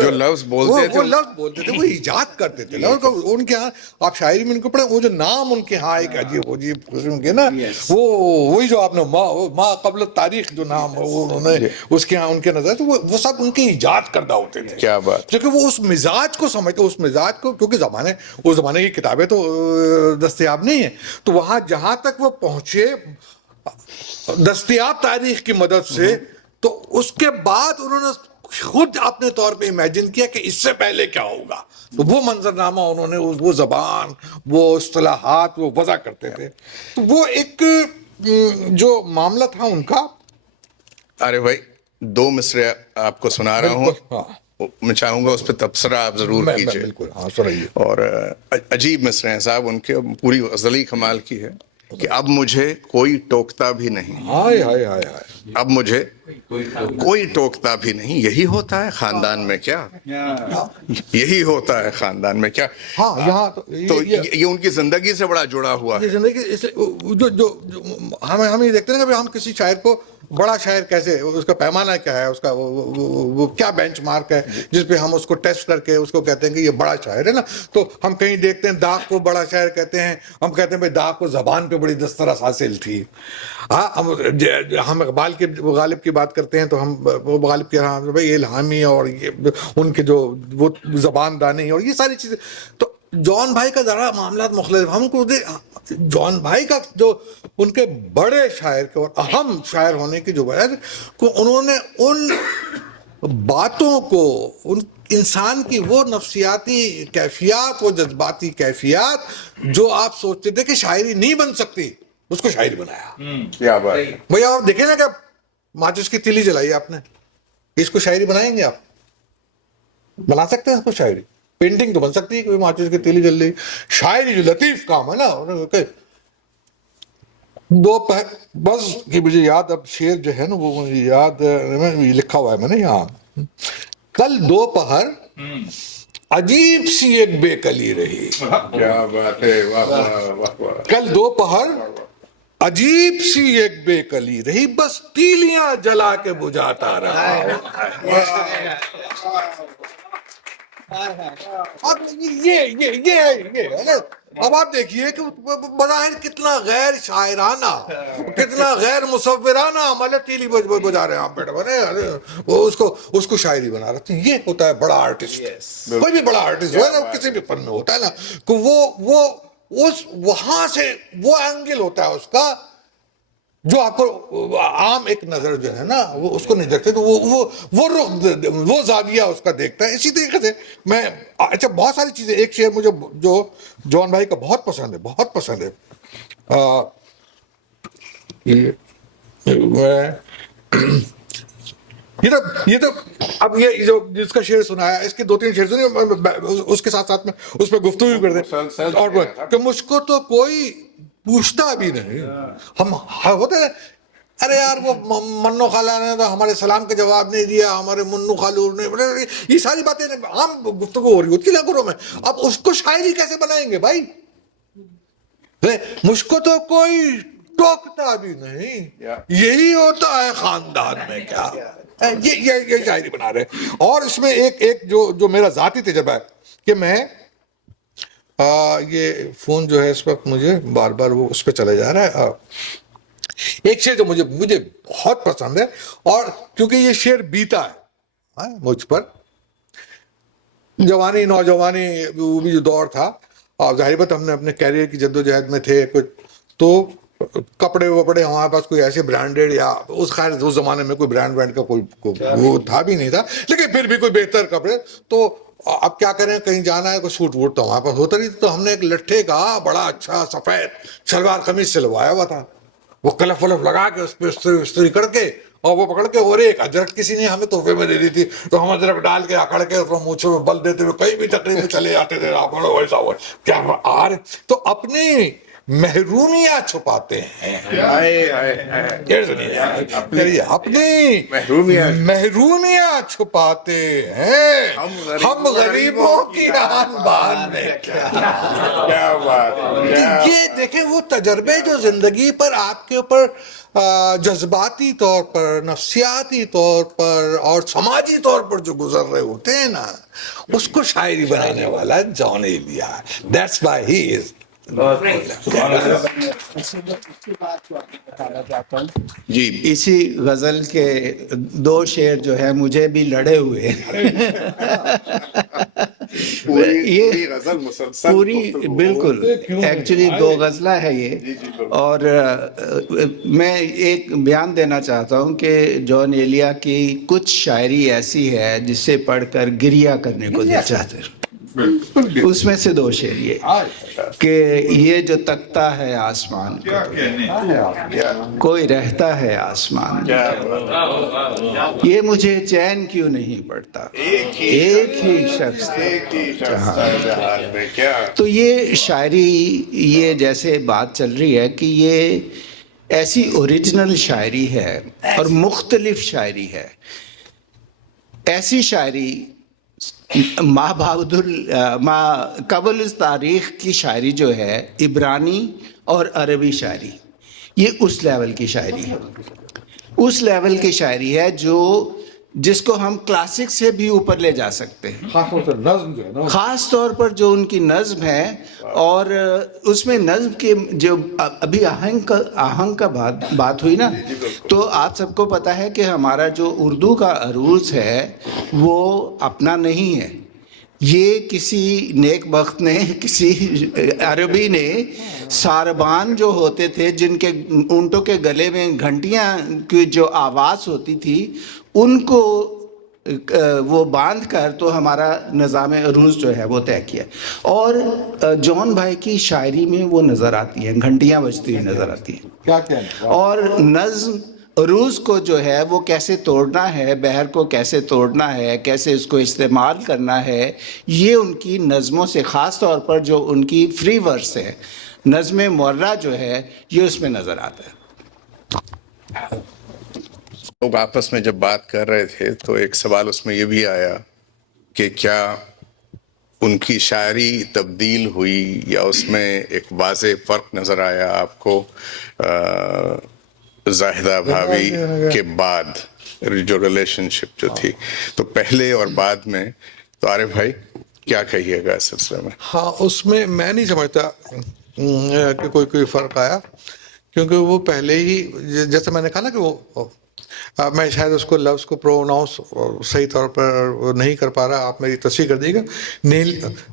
جو لفظ بولتے تھے، وہ لفظ بولتے تھے، وہ ایجاد کرتے تھے. ان کے ہاں آپ شاعری میں ان کو پڑھیں، وہ جو نام ان کے ہاں ایک عجیب قسم کے نا، وہی جو آپ نے ما قبل تاریخ جو نام وہ انہوں نے اس کے ہاں ان کے نظر، تو وہ سب ان کے ایجاد کردہ ہوتے تھے. کیا بات، کیونکہ وہ اس مزاج کو سمجھتے، اس مزاج کو، کیونکہ اس زمانے کی کتابیں تو دستیاب نہیں ہیں، تو وہاں جہاں تک وہ پہنچے دستیاب تاریخ کی مدد سے، تو اس کے بعد انہوں نے خود اپنے طور پہ امیجن کیا کہ اس سے پہلے کیا ہوگا. تو وہ منظرنامہ انہوں نے، وہ زبان، وہ اصطلاحات وہ وضع کرتے تھے. تو وہ ایک جو معاملہ تھا ان کا. ارے بھائی 2 مصرے آپ کو سنا رہا ہوں، میں چاہوں گا اس پہ تبصرہ آپ ضرور کیجئے. بالکل ہاں سنائیے. اور عجیب مصرے ہیں صاحب ان کے، پوری غزلی کمال کی ہے کہ اب مجھے کوئی ٹوکتا بھی نہیں، ہائے ہائے ہائے، اب مجھے کوئی ٹوکتا بھی نہیں، یہی ہوتا ہے خاندان میں کیا، یہی ہوتا ہے خاندان میں کیا. ہاں یہاں تو یہ ان کی زندگی سے بڑا جڑا ہوا ہے. زندگی جو ہم یہ دیکھتے ہیں کہ ہم کسی شاعر کو بڑا شاعر کیسے، اس کا پیمانہ کیا ہے، اس کا وہ کیا بینچ مارک ہے جس پہ ہم اس کو ٹیسٹ کر کے اس کو کہتے ہیں کہ یہ بڑا شاعر ہے نا. تو ہم کہیں دیکھتے ہیں داغ کو بڑا شاعر کہتے ہیں، ہم کہتے ہیں بھائی داغ کو زبان پہ بڑی دسترس حاصل تھی. ہم اقبال کے غالب کی بات کرتے ہیں تو ہم غالب کے ہاں بھائی الہامی اور ان کے جو وہ زبان دانی اور یہ ساری چیزیں. تو جون بھائی کا ذرا معاملات مختلف. ہم کو جون بھائی کا جو ان کے بڑے شاعر کے اور اہم شاعر ہونے کی جو وجہ کو انہوں نے ان باتوں کو، ان انسان کی وہ نفسیاتی کیفیات، وہ جذباتی کیفیات جو آپ سوچتے تھے کہ شاعری نہیں بن سکتی، اس کو شاعری بنایا. کیا بات بھیا آپ دیکھیں نا کہ ماچس کی تیلی جلائی آپ نے، اس کو شاعری بنائیں گے؟ آپ بنا سکتے ہیں اس کو شاعری؟ پینٹنگ تو بن سکتی ہے کہ ماچس کی تیلی جل رہی. شاعری جو لطیف کام ہے نا، بس کہ مجھے یاد اب شعر جو ہے نا وہ یاد لکھا ہوا ہے میں نے یہاں. کل دوپہر عجیب سی ایک بے کلی رہی. کیا بات ہے، واہ واہ واہ. کل دوپہر عجیب سی ایک بے کلی رہی، بس تیلیاں جلا کے بجھاتا رہا. اب اب آپ دیکھیے کہ بظاہر کتنا غیر شاعرانہ، کتنا غیر مصورانہ عمل ہے. تیلی بجا رہے ہیں آپ بیٹھے بنے، وہ اس کو شاعری بنا رہے تھے. یہ ہوتا ہے بڑا آرٹسٹ. کوئی بھی بڑا آرٹسٹ جو ہے نا کسی بھی فن میں ہوتا ہے نا کہ وہ وہاں سے وہ اینگل ہوتا ہے اس کا جو آپ کو عام ایک نظر جو ہے نا وہ اس کو نہیں دیکھتے، تو وہ رخ، وہ زاویہ اس کا دیکھتا ہے. اسی طریقے سے میں اچھا بہت ساری چیزیں، ایک شعر مجھے جو جون بھائی کا بہت پسند ہے، بہت پسند ہے. یہ تو اب یہ جو جس کا شعر سنایا اس کے 2-3 شعر سنیے اس کے ساتھ ساتھ میں اس میں گفتگو کر دیں. اور کہ مجھ کو تو کوئی پوچھتا بھی نہیں. ہم ہوتے ہیں ارے یار وہ منو خالہ نے تو ہمارے سلام کا جواب نہیں دیا, ہمارے منو خالو نے, یہ ساری باتیں عام گفتگو ہو رہی ہوتی ہے گھروں میں. اب اس کو شاعری کیسے بنائیں گے بھائی؟ مجھ کو تو کوئی ٹوکتا بھی نہیں, یہی ہوتا ہے خاندان میں کیا, یہ شاعری بنا رہے. اور اس میں ایک جو میرا ذاتی تجربہ ہے کہ میں یہ فون جو ہے اس وقت مجھے بار بار وہ اس پہ چلا جا رہا ہے. ایک شعر جو مجھے بہت پسند ہے, اور کیونکہ یہ شعر بیتا ہے مجھ پر, جوانی نوجوانی وہ بھی جو دور تھا, اور ظاہر بات ہم نے اپنے کیریئر کی جدوجہد میں تھے کچھ, تو کپڑے وپڑے ہمارے پاس کوئی ایسے برانڈیڈ یا خیر اس زمانے میں کوئی برانڈ کا کوئی وہ تھا بھی نہیں تھا, لیکن پھر بھی کوئی بہتر کپڑے. تو اب کیا کریں, کہیں جانا ہے کوئی سوٹ ووٹ تو ہمارے پاس ہوتا نہیں, تو ہم نے ایک لٹھے کا بڑا اچھا سفید شلوار قمیص سلوایا ہوا تھا, وہ کلف ولف لگا کے اس پہ استری کر کے اور وہ پکڑ کے, اور ایک اجرک کسی نے ہمیں تحفے میں دے دی تھی, تو ہم اجرک ڈال کے اکڑ کے اس میں مونچھوں میں بل دیتے ہوئے کہیں بھی تقریب میں چلے جاتے تھے. ویسا ہوا کیا آر تو اپنی محرومیاں چھپاتے ہیں, اپنی محرومیاں چھپاتے ہیں ہم غریبوں کی آن بان میں. کیا بات, یہ دیکھیں وہ تجربے جو زندگی پر آپ کے اوپر جذباتی طور پر, نفسیاتی طور پر اور سماجی طور پر جو گزر رہے ہوتے ہیں نا, اس کو شاعری بنانے والا جان ایلیا. That's why he is. جی اسی غزل کے 2 شعر جو ہے مجھے بھی لڑے ہوئے یہ غزل مسلسل پوری بالکل ایکچولی 2 غزلہ ہے یہ. اور میں ایک بیان دینا چاہتا ہوں کہ جان ایلیا کی کچھ شاعری ایسی ہے جس سے پڑھ کر گریہ کرنے کو دل چاہتے ہیں. اس میں سے 2 شعر یہ کہ یہ جو تکتا ہے آسمان کو, کوئی رہتا ہے آسمان یہ مجھے چین کیوں نہیں پڑتا, ایک ہی شخص تو یہ شاعری, یہ جیسے بات چل رہی ہے کہ یہ ایسی اوریجنل شاعری ہے اور مختلف شاعری ہے. ایسی شاعری قبل اس تاریخ کی شاعری جو ہے, عبرانی اور عربی شاعری, یہ اس لیول کی شاعری ہے, اس لیول کی شاعری ہے جس کو ہم کلاسک سے بھی اوپر لے جا سکتے ہیں. خاص طور پر جو ان کی نظم ہے, اور اس میں نظم کے جو ابھی آہنگ کا بات ہوئی نا, تو آپ سب کو پتا ہے کہ ہمارا جو اردو کا عروج ہے وہ اپنا نہیں ہے. یہ کسی نیک بخت نے, کسی عربی نے, ساربان جو ہوتے تھے جن کے اونٹوں کے گلے میں گھنٹیاں کی جو آواز ہوتی تھی, ان کو وہ باندھ کر تو ہمارا نظام عروج جو ہے وہ طے کیا. اور جون بھائی کی شاعری میں وہ نظر آتی ہیں, گھنٹیاں بجتی ہوئی نظر آتی ہیں. اور نظم عروج کو جو ہے وہ کیسے توڑنا ہے, بحر کو کیسے توڑنا ہے, کیسے اس کو استعمال کرنا ہے, یہ ان کی نظموں سے, خاص طور پر جو ان کی فری ورس ہے, نظم معرہ جو ہے, یہ اس میں نظر آتا ہے. لوگ آپس میں جب بات کر رہے تھے تو ایک سوال اس میں یہ بھی آیا کہ کیا ان کی شاعری تبدیل ہوئی, یا اس میں ایک واضح فرق نظر آیا آپ کو زاہدہ بھابھی کے بعد, جو ریلیشن شپ جو تھی, تو پہلے اور بعد میں. تو عارف بھائی کیا کہیے گا اس سلسلے میں؟ ہاں, اس میں میں نہیں سمجھتا کہ کوئی فرق آیا, کیونکہ وہ پہلے ہی, جیسے میں نے کہا نا کہ وہ میں شاید اس کو لفظ کو پروناؤنس صحیح طور پر نہیں کر پا رہا, آپ میری تصحیح کر دیے گا.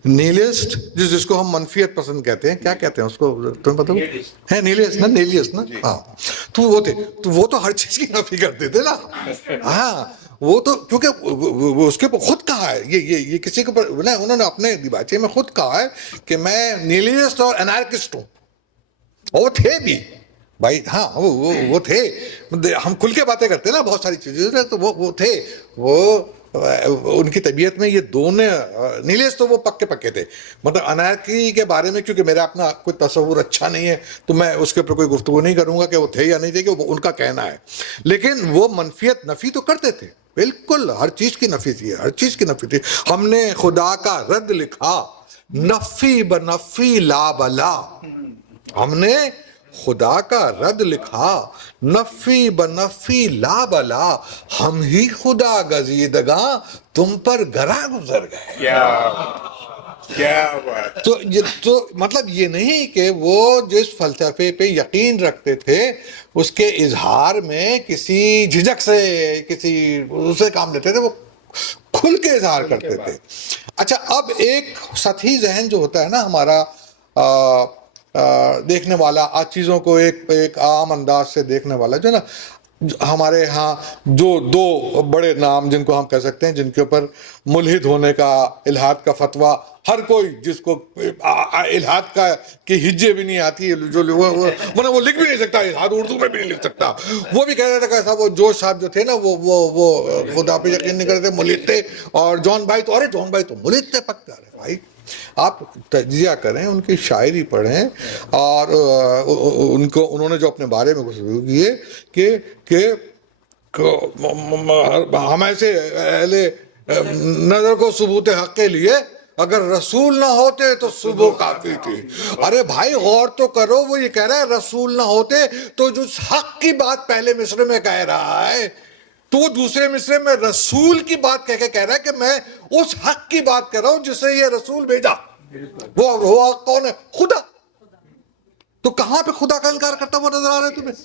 نیلسٹ جس کو ہم منفیت پسند کہتے ہیں, کیا کہتے ہیں اس کو تمہیں پتہ ہے؟ نیلیس نا, ہاں. تو وہ تھے, تو وہ تو ہر چیز کی نفی کرتے تھے نا. ہاں, وہ تو کیونکہ وہ اس کے اوپر خود کہا ہے, یہ کسی کے اوپر انہوں نے اپنے دیباچے میں خود کہا ہے کہ میں نیلسٹ اور انارکسٹ ہوں. وہ تھے بھی بھائی, ہاں وہ تھے, ہم کھل کے باتیں کرتے ہیں نا بہت ساری چیزیں، تو وہ تھے، وہ ان کی طبیعت میں یہ دونوں نیلیش تو وہ پکے تھے. مطلب انارکی کے بارے میں کیونکہ میرا اپنا کوئی تصور اچھا نہیں ہے تو میں اس کے اوپر کوئی گفتگو نہیں کروں گا کہ وہ تھے یا نہیں تھے، کہ وہ ان کا کہنا ہے. لیکن وہ منفیت نفی تو کرتے تھے، بالکل ہر چیز کی نفی تھی، ہر چیز کی نفی تھی. ہم نے خدا کا رد لکھا نفی بنفی لا بلا، ہم نے خدا کا رد لکھا نفی بنفی لا بلا، ہم ہی خدا گزیدگاں تم پر گراں گزر گئے. کیا بات. تو مطلب یہ نہیں کہ وہ جس فلسفے پہ یقین رکھتے تھے اس کے اظہار میں کسی جھجک سے کسی دوسرے کام لیتے تھے، وہ کھل کے اظہار کرتے تھے. اچھا، اب ایک سطحی ذہن جو ہوتا ہے نا ہمارا، دیکھنے والا چیزوں کو ایک عام انداز سے دیکھنے والا، جو نا ہمارے ہاں جو دو بڑے نام جن کو ہم کہہ سکتے ہیں، جن کے اوپر ملحد ہونے کا، الحاد کا فتویٰ، ہر کوئی جس کو الحاد کا کی ہجے بھی نہیں آتی، جو وہ لکھ بھی نہیں سکتا، الحاد اردو میں بھی نہیں لکھ سکتا، وہ بھی کہہ رہا تھا کہ ایسا وہ جوش صاحب جو تھے نا وہ خدا پہ یقین نہیں کرتے، ملحد تھے. اور جان بھائی تو ملحد تھے پکا. بھائی آپ تجزیہ کریں، ان کی شاعری پڑھیں، اور انہوں نے جو اپنے بارے میں گفتگو کی ہے کہ ہم ایسے اہل نظر کو ثبوت حق کے لیے اگر رسول نہ ہوتے تو صبح کافی تھی. ارے بھائی غور تو کرو، وہ یہ کہہ رہا ہے رسول نہ ہوتے تو جو حق کی بات پہلے مصرے میں کہہ رہا ہے، تو وہ دوسرے مصرے میں رسول کی بات کہہ کے کہہ رہا ہے کہ میں اس حق کی بات کر رہا ہوں جسے یہ رسول بھیجا. وہ حق کون ہے؟ خدا. تو کہاں پہ خدا کا انکار کرتا ہوا نظر آ رہا ہے تمہیں؟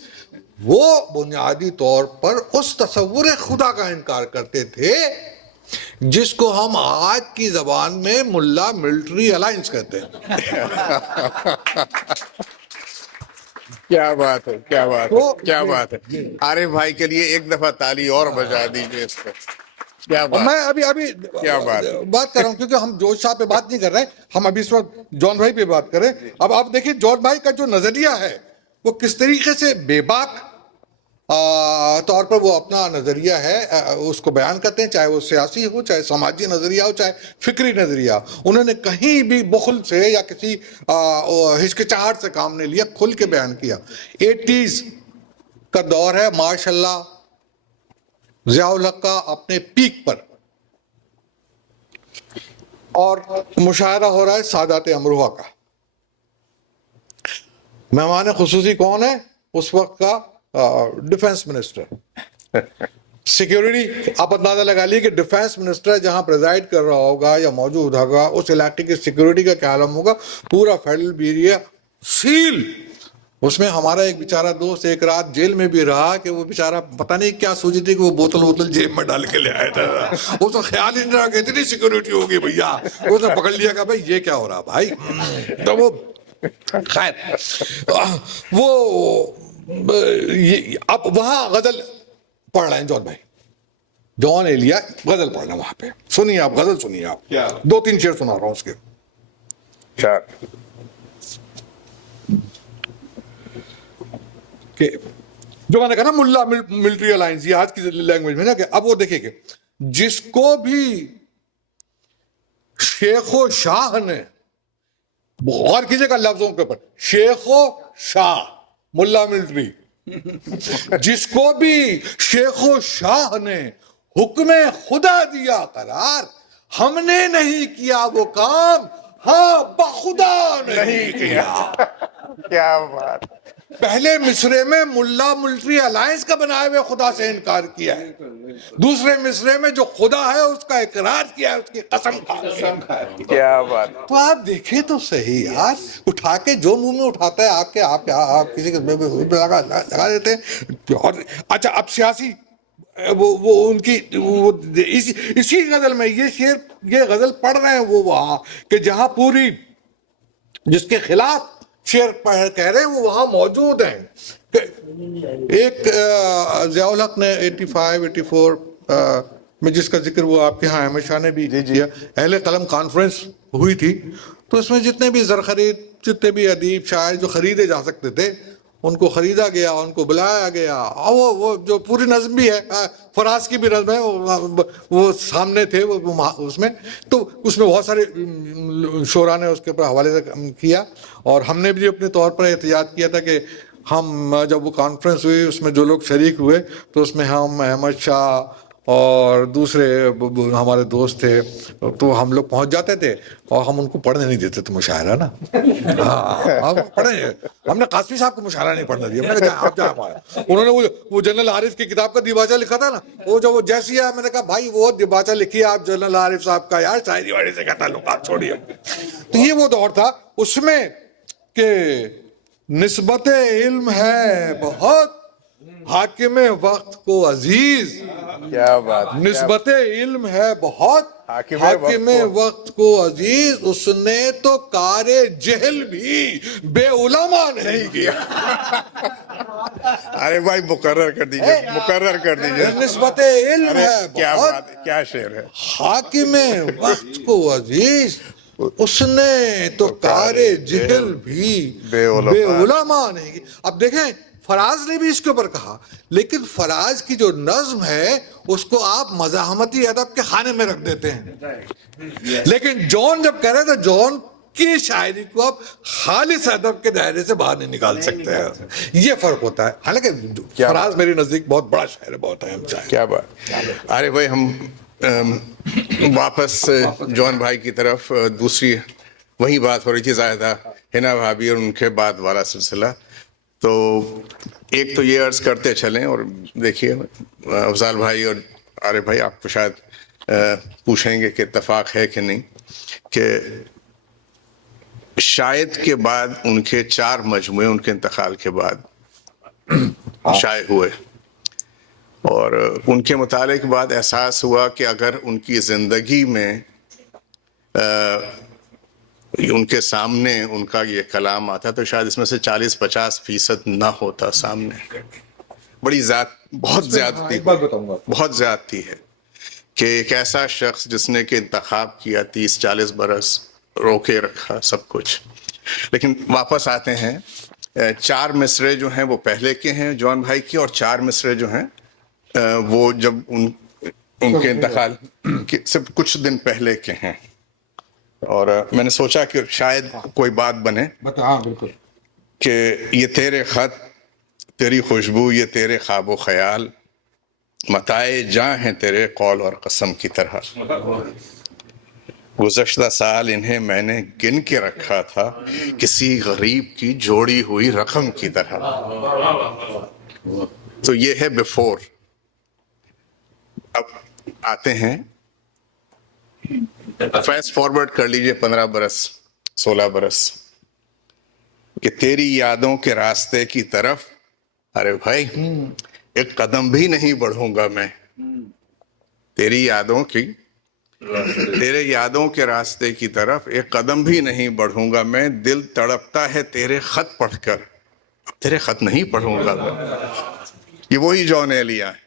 وہ بنیادی طور پر اس تصور خدا کا انکار کرتے تھے جس کو ہم آج کی زبان میں ملا ملٹری الائنس کہتے ہیں. کیا بات ہے، کیا بات ہے، کیا بات ہے. عارف بھائی کے لیے ایک دفعہ تالی اور بجا دیجیے اس کو. کیا بات. میں ابھی کیا بات کر رہا ہوں کیونکہ ہم جوش صاحب پہ بات نہیں کر رہے، ہم ابھی اس وقت جان بھائی پہ بات کریں. اب آپ دیکھیں جان بھائی کا جو نظریہ ہے وہ کس طریقے سے بے باک طور پر وہ اپنا نظریہ ہے اس کو بیان کرتے ہیں، چاہے وہ سیاسی ہو، چاہے سماجی نظریہ ہو، چاہے فکری نظریہ. انہوں نے کہیں بھی بخل سے یا کسی ہچکچاہٹ سے کام نہیں لیا، کھل کے بیان کیا. 80s کا دور ہے، ماشاء اللہ ضیاء الحق کا اپنے پیک پر، اور مشاعرہ ہو رہا ہے سادات امروہہ کا. مہمان خصوصی کون ہے اس وقت کا؟ Defence minister. سیکیورٹی آپ اندازہ لگا لیے کہ ڈیفنس منسٹر جہاں پریزائڈ کر رہا ہوگا یا موجود ہوگا اس علاقے کی سیکیورٹی کا کیا عالم ہوگا. پورا فیڈرل بیریا سیل. اس میں ہمارا ایک بیچارہ دوست ایک رات جیل میں بھی رہا کہ وہ بیچارہ پتہ نہیں کیا سوچی تھی کہ وہ بوتل جیب میں ڈال کے لے آیا تھا. اس کو خیال ہی نہیں رہا کہ اتنی سیکیورٹی ہوگی بھیا. اس نے پکڑ لیا کہ بھائی یہ کیا ہو رہا بھائی. تو وہ خیر وہ اب وہاں غزل پڑھ رہے ہیں جان بھائی، جان ایلیا غزل پڑھ رہے ہیں وہاں پہ. سنیے آپ غزل، سنیے آپ، 2-3 شعر سنا رہا ہوں اس کے. کہ جو میں نے کہا نا ملا ملٹری الائنس، یہ آج کی لینگویج میں نا، کہ اب وہ دیکھیں کہ جس کو بھی شیخ و شاہ نے، غور کیجئے گا لفظوں کے اوپر، شیخ و شاہ ملا ملٹری، جس کو بھی شیخ و شاہ نے حکم خدا دیا قرار، ہم نے نہیں کیا وہ کام، ہاں بخدا نہیں کیا. کیا بات. پہلے مصرے میں ملا ملٹری الائنس کا بنائے ہوئے خدا سے انکار کیا ہے، دوسرے مصرے میں جو خدا ہے اس کا اقرار کیا ہے، اس کی قسم کھا. کیا بات. تو آپ دیکھیں تو صحیح یار، اٹھا کے جو منہ میں اٹھاتا ہے آپ کسی کے لگا دیتے ہیں. اور اچھا اب سیاسی وہ ان کی اسی غزل میں یہ غزل پڑھ رہے ہیں وہ وہاں کہ جہاں پوری جس کے خلاف شعر کہہ رہے ہیں وہ وہاں موجود ہیں. ایک ضیاء الحق نے 85-84 میں جس کا ذکر وہ آپ کے ہاں احمد شاہ نے بھی کیا، اہل قلم کانفرنس ہوئی تھی، تو اس میں جتنے بھی زرخرید، جتنے بھی ادیب شاعر جو خریدے جا سکتے تھے ان کو خریدا گیا, ان کو بلایا گیا, اور وہ جو پوری نظم بھی ہے, فراز کی بھی نظم ہے, وہ سامنے تھے وہ اس میں, تو اس میں بہت سارے شعراء نے اس کے اوپر حوالے سے کیا, اور ہم نے بھی اپنے طور پر احتجاج کیا تھا کہ ہم جب وہ کانفرنس ہوئی اس میں جو لوگ شریک ہوئے تو اس میں ہم, احمد شاہ اور دوسرے ہمارے دوست تھے, تو ہم لوگ پہنچ جاتے تھے اور ہم ان کو پڑھنے نہیں دیتے تھے مشاعرہ نا. ہاں پڑھیں, ہم نے قاسمی صاحب کو مشاعرہ نہیں پڑھنے دیا. میں نے کہا آپ جائیں ہمارا, انہوں نے وہ جنرل عارف کی کتاب کا دیباچہ لکھا تھا نا, وہ جب وہ جیسی ہے, میں نے کہا بھائی وہ دیباچہ لکھیے آپ جنرل عارف صاحب کا, یار شاعری واڑی سے کیا تعلق, آپ چھوڑیے. تو یہ وہ دور تھا اس میں کہ نسبت علم ہے بہت حاکم وقت کو عزیز, کیا بات, نسبت علم ہے بہت حاکم وقت کو عزیز, اس نے تو کار جہل بھی بے علماء نہیں کیا. ارے بھائی مقرر کر دیجئے, مقرر کر دیجئے. نسبت علم ہے کیا بہت بات, کیا شعر ہے. حاکم وقت کو عزیز, اس نے تو کار جہل بھی بے علماء نہیں کی. اب دیکھیں فراز نے بھی اس کے اوپر کہا, لیکن فراز کی جو نظم ہے اس کو آپ مزاحمتی ادب کے خانے میں رکھ دیتے ہیں, لیکن جون جب کہہ رہے تھے جون کی شاعری کو آپ خالص ادب کے دائرے سے باہر نہیں نکال سکتے ہیں, یہ فرق ہوتا ہے. حالانکہ فراز میری نزدیک بہت بڑا شاعر ہے, بہت اہم شاعر. کیا بات. ارے بھائی ہم واپس جون بھائی کی طرف, دوسری وہی بات ہو رہی تھی زاہدہ حنا بھابھی اور ان کے بعد والا سلسلہ. تو ایک تو یہ عرض کرتے چلیں, اور دیکھیے افضال بھائی اور عارف بھائی آپ کو شاید پوچھیں گے کہ اتفاق ہے کہ نہیں, کہ شاید کے بعد ان کے 4 مجموعے ان کے انتقال کے بعد شائع ہوئے, اور ان کے مطالعے کے بعد احساس ہوا کہ اگر ان کی زندگی میں ان کے سامنے ان کا یہ کلام آتا تو شاید اس میں سے 40-50% نہ ہوتا سامنے. بڑی بہت زیادتی, بہت زیادتی ہے کہ ایک ایسا شخص جس نے کہ انتخاب کیا 30-40 برس, روکے رکھا سب کچھ. لیکن واپس آتے ہیں, 4 مصرے جو ہیں وہ پہلے کے ہیں جون بھائی کی, اور 4 مصرے جو ہیں وہ جب ان کے انتقال کے صرف کچھ دن پہلے کے ہیں. اور میں نے سوچا کہ شاید کوئی بات بنے کہ یہ تیرے خط, تیری خوشبو, یہ تیرے خواب و خیال, متائے جاں ہیں تیرے قول اور قسم کی طرح. گزشتہ سال انہیں میں نے گن کے رکھا تھا کسی غریب کی جوڑی ہوئی رقم کی طرح. تو یہ ہے بیفور. اب آتے ہیں, فیسٹ فارورڈ کر لیجئے 15 برس 16 برس, کہ تیری یادوں کے راستے کی طرف, ارے بھائی ایک قدم بھی نہیں بڑھوں گا میں. تیری یادوں کی, تیرے یادوں کے راستے کی طرف ایک قدم بھی نہیں بڑھوں گا میں. دل تڑپتا ہے تیرے خط پڑھ کر, اب تیرے خط نہیں پڑھوں گا میں. یہ وہی جون ایلیا ہے.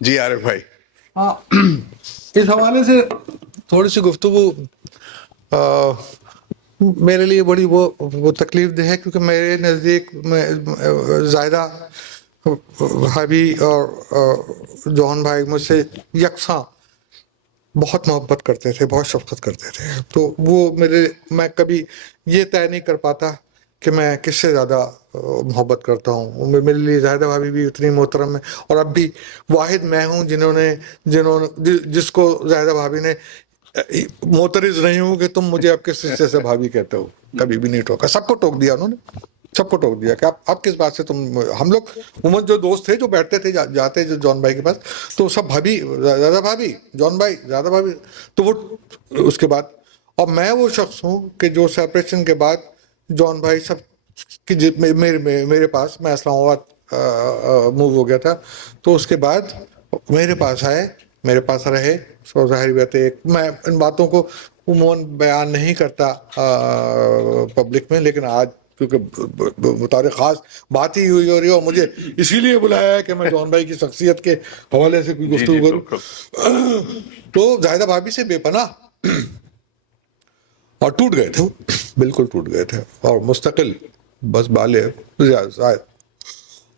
جی عارف بھائی. اس حوالے سے تھوڑی سی گفتگو میرے لیے بڑی وہ تکلیف دہ ہے, کیونکہ میرے نزدیک زاہدہ بھابھی اور جون بھائی مجھ سے یکساں بہت محبت کرتے تھے, بہت شفقت کرتے تھے. تو وہ میں کبھی یہ طے نہیں کر پاتا کہ میں کس سے زیادہ محبت کرتا ہوں. میرے لیے زاہدہ بھابھی بھی اتنی محترم ہے, اور اب بھی واحد میں ہوں جس کو زاہدہ بھابھی نے معترض نہیں ہوں کہ تم مجھے اب کس حصے سے بھابھی کہتے ہو. کبھی بھی نہیں ٹوکا, سب کو ٹوک دیا انہوں نے, سب کو ٹوک دیا کہ آپ کس بات سے تم. ہم لوگ عموماً جو دوست تھے جو بیٹھتے تھے جاتے جو جون بھائی کے پاس, تو سب بھابھی, زیادہ بھابھی, جون بھائی, زیادہ بھابھی. تو وہ اس کے بعد, اور میں وہ شخص ہوں کہ جو سیپریشن کے بعد جون بھائی سب کی میرے پاس, میں اسلام آباد موو ہو گیا تھا, تو اس کے بعد میرے پاس آئے, میرے پاس رہے. سو ظاہر بات ہے, میں ان باتوں کو عموماً بیان نہیں کرتا پبلک میں, لیکن آج کیونکہ متعلق خاص بات ہی ہوئی ہو رہی ہے, اور مجھے اسی لیے بلایا ہے کہ میں جون بھائی کی شخصیت کے حوالے سے کوئی گفتگو کروں. تو زاہدہ بھابھی سے بے پناہ اور ٹوٹ گئے تھے, بالکل ٹوٹ گئے تھے, اور مستقل بس بالے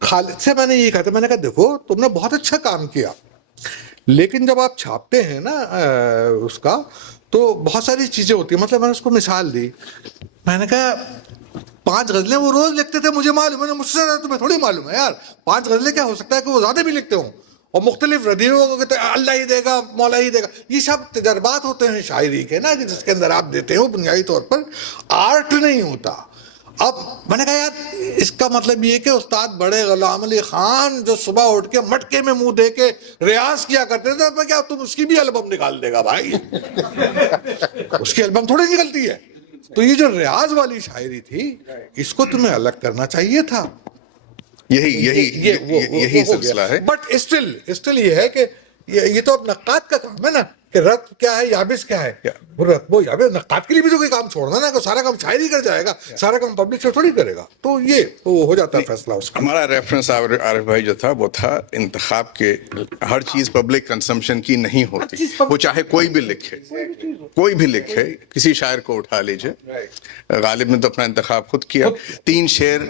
خالد سے میں نے یہ کہا تھا, میں نے کہا دیکھو تم نے بہت اچھا کام کیا, لیکن جب آپ چھاپتے ہیں نا اس کا تو بہت ساری چیزیں ہوتی ہیں. مطلب میں نے اس کو مثال دی, میں نے کہا 5 غزلیں وہ روز لکھتے تھے, مجھے معلوم ہے, مجھ سے زیادہ تمہیں تھوڑی معلوم ہے یار. 5 غزلیں کیا ہو سکتا ہے کہ وہ زیادہ بھی لکھتے ہوں, اور مختلف ردیوں کو کہتے ہیں اللہ ہی دے گا, مولا ہی دے گا. یہ سب تجربات ہوتے ہیں شاعری کے نا, کہ جس کے اندر آپ دیتے ہو بنیادی طور پر آرٹ نہیں ہوتا. اب میں نے کہا یار اس کا مطلب یہ کہ استاد بڑے غلام علی خان جو صبح اٹھ کے مٹکے میں منہ دے کے ریاض کیا کرتے تھے, میں کیا تم اس کی بھی البم نکال دے گا بھائی؟ اس کی البم تھوڑی نکلتی ہے. تو یہ جو ریاض والی شاعری تھی اس کو تمہیں الگ کرنا چاہیے تھا. یہی سلسلہ ہے. بٹ اسٹل یہ ہے کہ یہ تو اب نقاد کا کام ہے نا, کہ رت کیا ہے یابس کیا ہے. وہ یابس نقاد کے لیے بھی تو کوئی کام چھوڑنا نا, کہ سارا کام شاعری کر جائے گا, سارا کام پبلشر تھوڑی کرے گا. تو یہ ہو جاتا ہے فیصلہ اس کا. ہمارا ریفرنس عارف بھائی جو تھا وہ تھا انتخاب کے, ہر چیز پبلک کنسمپشن کی نہیں ہوتی. وہ چاہے کوئی بھی لکھے, کسی شاعر کو اٹھا لیجئے. غالب نے تو اپنا انتخاب خود کیا. 3 شعر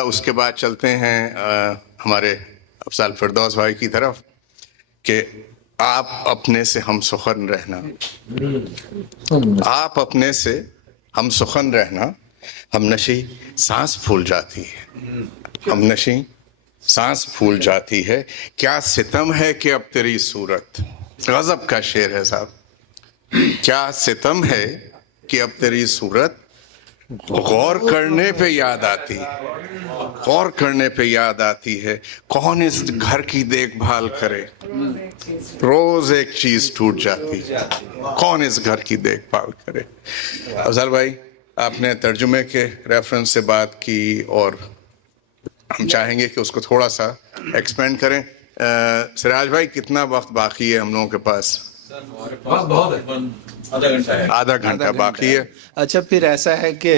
اس کے بعد چلتے ہیں ہمارے افضال فردوس بھائی کی طرف, کہ آپ اپنے سے ہم سخن رہنا, آپ اپنے سے ہم سخن رہنا, ہم نشی سانس پھول جاتی ہے, ہم نشی سانس پھول جاتی ہے, کیا ستم ہے کہ اب تیری صورت. غضب کا شعر ہے صاحب. کیا ستم ہے کہ اب تیری صورت غور کرنے پہ یاد آتی, غور کرنے پہ یاد آتی ہے. کون اس گھر کی دیکھ بھال کرے, روز ایک چیز ٹوٹ جاتی, کون اس گھر کی دیکھ بھال کرے. افضل بھائی آپ نے ترجمے کے ریفرنس سے بات کی, اور ہم چاہیں گے کہ اس کو تھوڑا سا ایکسپینڈ کریں. سراج بھائی کتنا وقت باقی ہے ہم لوگوں کے پاس؟ آدھا گھنٹہ باقی ہے. اچھا پھر ایسا ہے کہ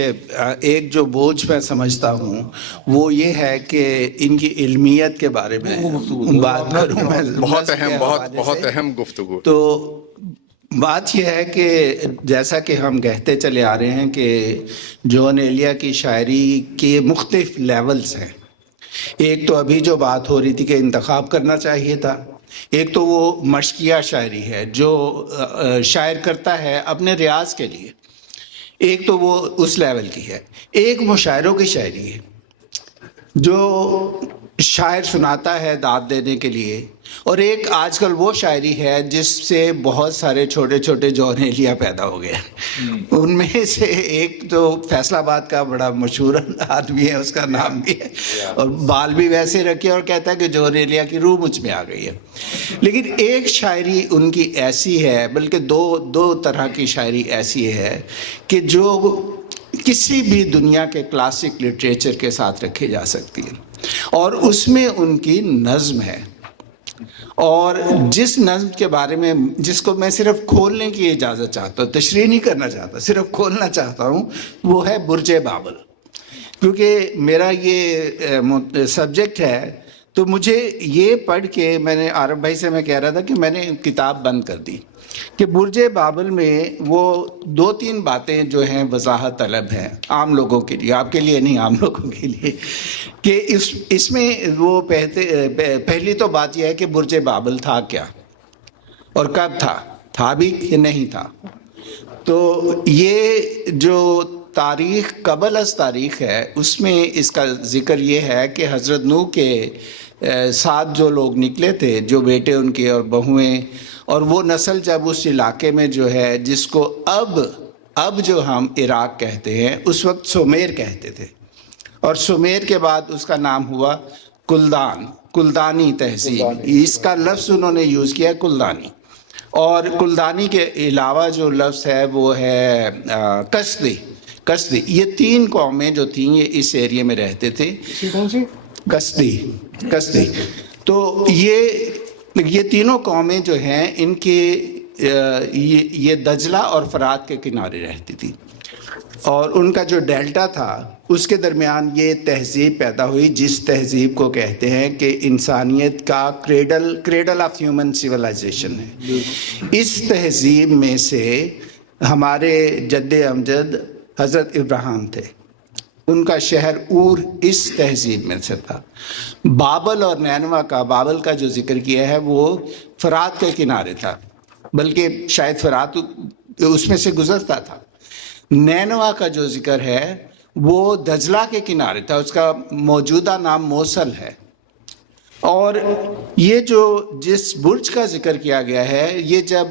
ایک جو بوجھ میں سمجھتا ہوں وہ یہ ہے کہ ان کی علمیت کے بارے میں بات کروں میں. بہت اہم گفتگو. تو بات یہ ہے کہ جیسا کہ ہم کہتے چلے آ رہے ہیں کہ جون ایلیا کی شاعری کے مختلف لیولز ہیں. ایک تو ابھی جو بات ہو رہی تھی کہ انتخاب کرنا چاہیے تھا, ایک تو وہ مشقیہ شاعری ہے جو شاعر کرتا ہے اپنے ریاض کے لیے, ایک تو وہ اس لیول کی ہے. ایک مشاعروں کی شاعری ہے جو شاعر سناتا ہے داد دینے کے لیے, اور ایک آج کل وہ شاعری ہے جس سے بہت سارے چھوٹے چھوٹے جون ایلیا پیدا ہو گئے. ان میں سے ایک تو فیصل آباد کا بڑا مشہور آدمی ہے, اس کا نام بھی ہے, اور بال بھی ویسے رکھے, اور کہتا ہے کہ جون ایلیا کی روح مجھ میں آ گئی ہے. لیکن ایک شاعری ان کی ایسی ہے, بلکہ دو طرح کی شاعری ایسی ہے کہ جو کسی بھی دنیا کے کلاسک لٹریچر کے ساتھ رکھی جا سکتی ہے, اور اس میں ان کی نظم ہے. اور جس نظم کے بارے میں, جس کو میں صرف کھولنے کی اجازت چاہتا ہوں, تشریح نہیں کرنا چاہتا, صرف کھولنا چاہتا ہوں, وہ ہے برج بابل. کیونکہ میرا یہ سبجیکٹ ہے, تو مجھے یہ پڑھ کے, میں نے عارف بھائی سے میں کہہ رہا تھا کہ میں نے کتاب بند کر دی, کہ برج بابل میں وہ 2-3 باتیں جو ہیں وضاحت طلب ہیں عام لوگوں کے لیے, آپ کے لیے نہیں, عام لوگوں کے لیے, کہ اس میں وہ پہلی تو بات یہ ہے کہ برج بابل تھا کیا, اور کب تھا بھی کہ نہیں تھا. تو یہ جو تاریخ قبل از تاریخ ہے, اس میں اس کا ذکر یہ ہے کہ حضرت نوح کے ساتھ جو لوگ نکلے تھے, جو بیٹے ان کے اور بہویں, اور وہ نسل جب اس علاقے میں جو ہے, جس کو اب جو ہم عراق کہتے ہیں, اس وقت سومیر کہتے تھے, اور سومیر کے بعد اس کا نام ہوا کلدانی تہذیب. اس کا لفظ انہوں نے یوز کیا کلدانی, اور کلدانی کے علاوہ جو لفظ ہے وہ ہے کسدی. یہ 3 قومیں جو تھیں یہ اس ایریے میں رہتے تھے. کون سی؟ کسدی. تو یہ تینوں قومیں جو ہیں, ان کے یہ دجلہ اور فرات کے کنارے رہتی تھی, اور ان کا جو ڈیلٹا تھا اس کے درمیان یہ تہذیب پیدا ہوئی, جس تہذیب کو کہتے ہیں کہ انسانیت کا کریڈل آف ہیومن سیولائزیشن ہے. اس تہذیب میں سے ہمارے جد امجد حضرت ابراہیم تھے, ان کا شہر اور اس تہذیب میں سے تھا. بابل اور نینوا کا، بابل کا جو ذکر کیا ہے وہ فرات کے کنارے تھا، بلکہ شاید فرات اس میں سے گزرتا تھا. نینوا کا جو ذکر ہے وہ دجلہ کے کنارے تھا، اس کا موجودہ نام موصل ہے. اور یہ جو جس برج کا ذکر کیا گیا ہے، یہ جب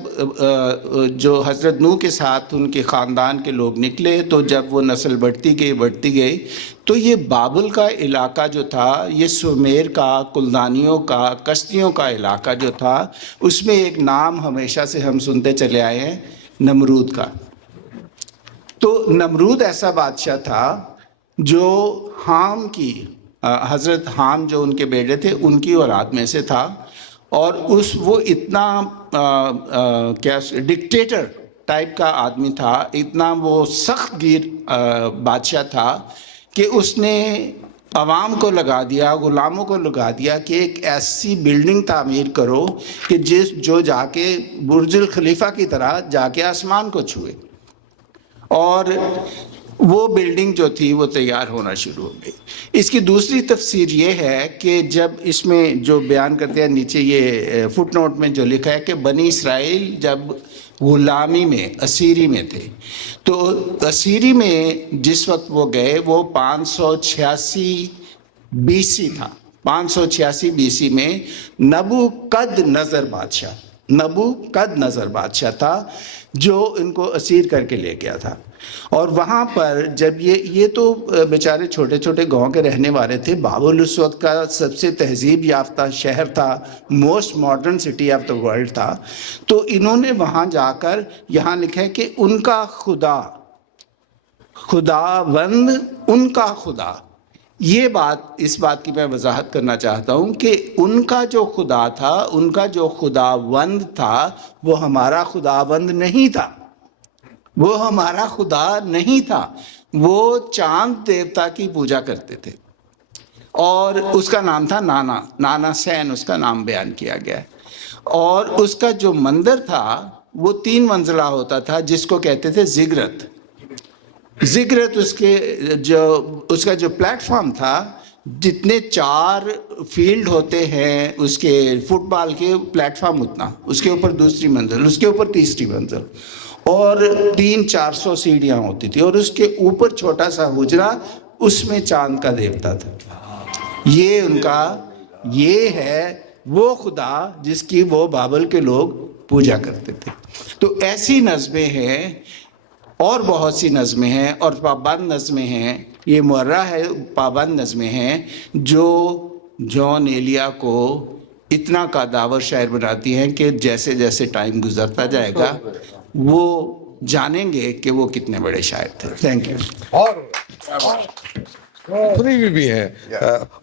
جو حضرت نوح کے ساتھ ان کے خاندان کے لوگ نکلے تو جب وہ نسل بڑھتی گئی تو یہ بابل کا علاقہ جو تھا، یہ سومیر کا، کلدانیوں کا، کشتیوں کا علاقہ جو تھا، اس میں ایک نام ہمیشہ سے ہم سنتے چلے آئے ہیں، نمرود کا. تو نمرود ایسا بادشاہ تھا جو حام کی، حضرت حام جو ان کے بیٹے تھے ان کی اولاد میں سے تھا، اور وہ اتنا کیا ڈکٹیٹر ٹائپ کا آدمی تھا، اتنا وہ سخت گیر بادشاہ تھا کہ اس نے عوام کو لگا دیا، غلاموں کو لگا دیا کہ ایک ایسی بلڈنگ تعمیر کرو کہ جو جا کے برج الخلیفہ کی طرح جا کے آسمان کو چھوئے. اور وہ بلڈنگ جو تھی وہ تیار ہونا شروع ہو گئی. اس کی دوسری تفسیر یہ ہے کہ جب اس میں جو بیان کرتے ہیں نیچے یہ فٹ نوٹ میں جو لکھا ہے کہ بنی اسرائیل جب غلامی میں، اسیری میں تھے، تو اسیری میں جس وقت وہ گئے وہ 586 BC تھا. 586 BC میں نبوکدنضر بادشاہ تھا جو ان کو اسیر کر کے لے گیا تھا. اور وہاں پر جب یہ تو بیچارے چھوٹے چھوٹے گاؤں کے رہنے والے تھے. بابل اس وقت کا سب سے تہذیب یافتہ شہر تھا، most modern city of the world تھا. تو انہوں نے وہاں جا کر، یہاں لکھا ہے کہ ان کا خداوند، ان کا خدا. یہ اس بات کی میں وضاحت کرنا چاہتا ہوں کہ ان کا جو خدا تھا، ان کا جو خداوند تھا، وہ ہمارا خداوند نہیں تھا، وہ ہمارا خدا نہیں تھا. وہ چاند دیوتا کی پوجا کرتے تھے اور اس کا نام تھا نانا سین، اس کا نام بیان کیا گیا ہے. اور اس کا جو مندر تھا وہ 3 منزلہ ہوتا تھا جس کو کہتے تھے زگرت. اس کا جو پلیٹ فارم تھا، جتنے 4 فیلڈ ہوتے ہیں اس کے فٹ بال کے پلیٹ فارم اتنا، اس کے اوپر دوسری منزل، اس کے اوپر تیسری منزل، اور 300-400 سیڑھیاں ہوتی تھی، اور اس کے اوپر چھوٹا سا حجرہ، اس میں چاند کا دیوتا تھا. یہ ہے وہ خدا جس کی وہ بابل کے لوگ پوجا کرتے تھے. تو ایسی نظمیں ہیں اور بہت سی نظمیں ہیں اور پابند نظمیں ہیں. یہ مرہ ہے، پابند نظمیں ہیں جو جان ایلیا کو اتنا قاداور شاعر بناتی ہیں کہ جیسے جیسے ٹائم گزرتا جائے گا وہ جانیں گے کہ وہ کتنے بڑے شاعر تھے. Thank you. اور سنی بھی ہیں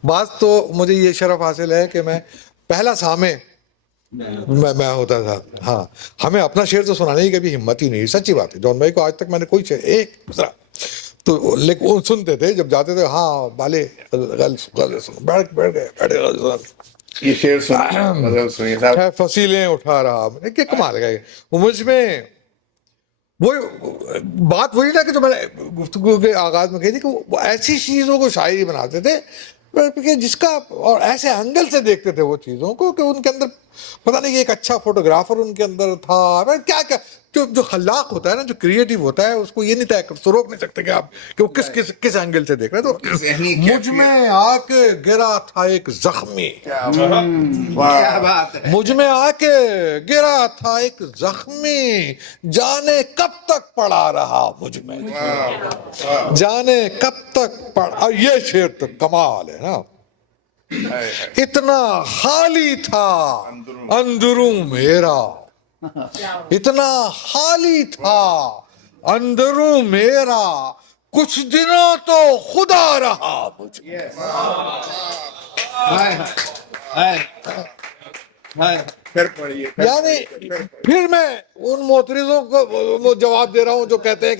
بعض. تو مجھے یہ شرف حاصل ہے کہ میں پہلا سامع میں ہوتا تھا. ہاں، ہمیں اپنا شعر تو سنانے کی کبھی ہمت ہی نہیں. سچی بات ہے، جان بھائی کو آج تک میں نے کوئی شعر ایک دوسرا تو لیکن وہ سنتے تھے جب جاتے تھے. ہاں بالے بیٹھ گئے یہ شعر سنیے، فصیلیں اٹھا رہا. میں نے کیا کمال ہے وہ مجھ میں. وہ بات وہی تھا کہ جو میں نے گفتگو کے آغاز میں کہی تھی کہ وہ ایسی چیزوں کو شاعری بناتے تھے کہ جس کا، اور ایسے اینگل سے دیکھتے تھے وہ چیزوں کو کہ ان کے اندر پتہ نہیں کہ ایک اچھا فوٹوگرافر ان کے اندر تھا. کیا جو خلاق ہوتا ہے نا، جو کریٹو ہوتا ہے، اس کو یہ نہیں طے کر روک نہیں سکتے کہ آپ کہ وہ کس اینگل سے دیکھ رہے. تو مجھ میں آ کے گرا تھا ایک زخمی، مجھ میں آ کے گرا تھا ایک زخمی، جانے کب تک پڑا رہا مجھ میں، جانے کب تک پڑا. یہ شعر تو کمال ہے نا. اتنا خالی تھا اندروں میرا، اتنا خالی تھا اندروں میرا، کچھ دنوں تو خدا رہا مجھ میں. یعنی پھر میں ان معترضوں کو جواب دے رہا ہوں جو کہتے ہیں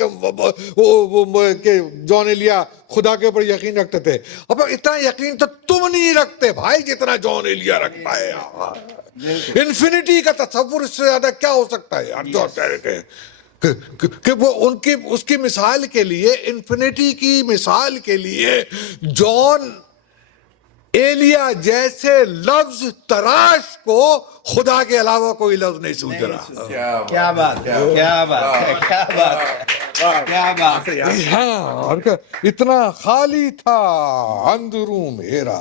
کہ جان ایلیا خدا کے اوپر یقین رکھتے تھے. اب اتنا یقین تو تم نہیں رکھتے بھائی جتنا جان ایلیا رکھتا ہے. انفینٹی کا تصور اس سے زیادہ کیا ہو سکتا ہے یار. جو کہ وہ ان کی اس کی مثال کے لیے، انفینٹی کی مثال کے لیے جان ایلیا جیسے لفظ تراش کو خدا کے علاوہ کوئی لفظ نہیں سوچ رہا. کیا بات ہے، کیا بات ہے، کیا بات ہے، کیا بات ہے. ہاں، اور اتنا خالی تھا اندروں میرا،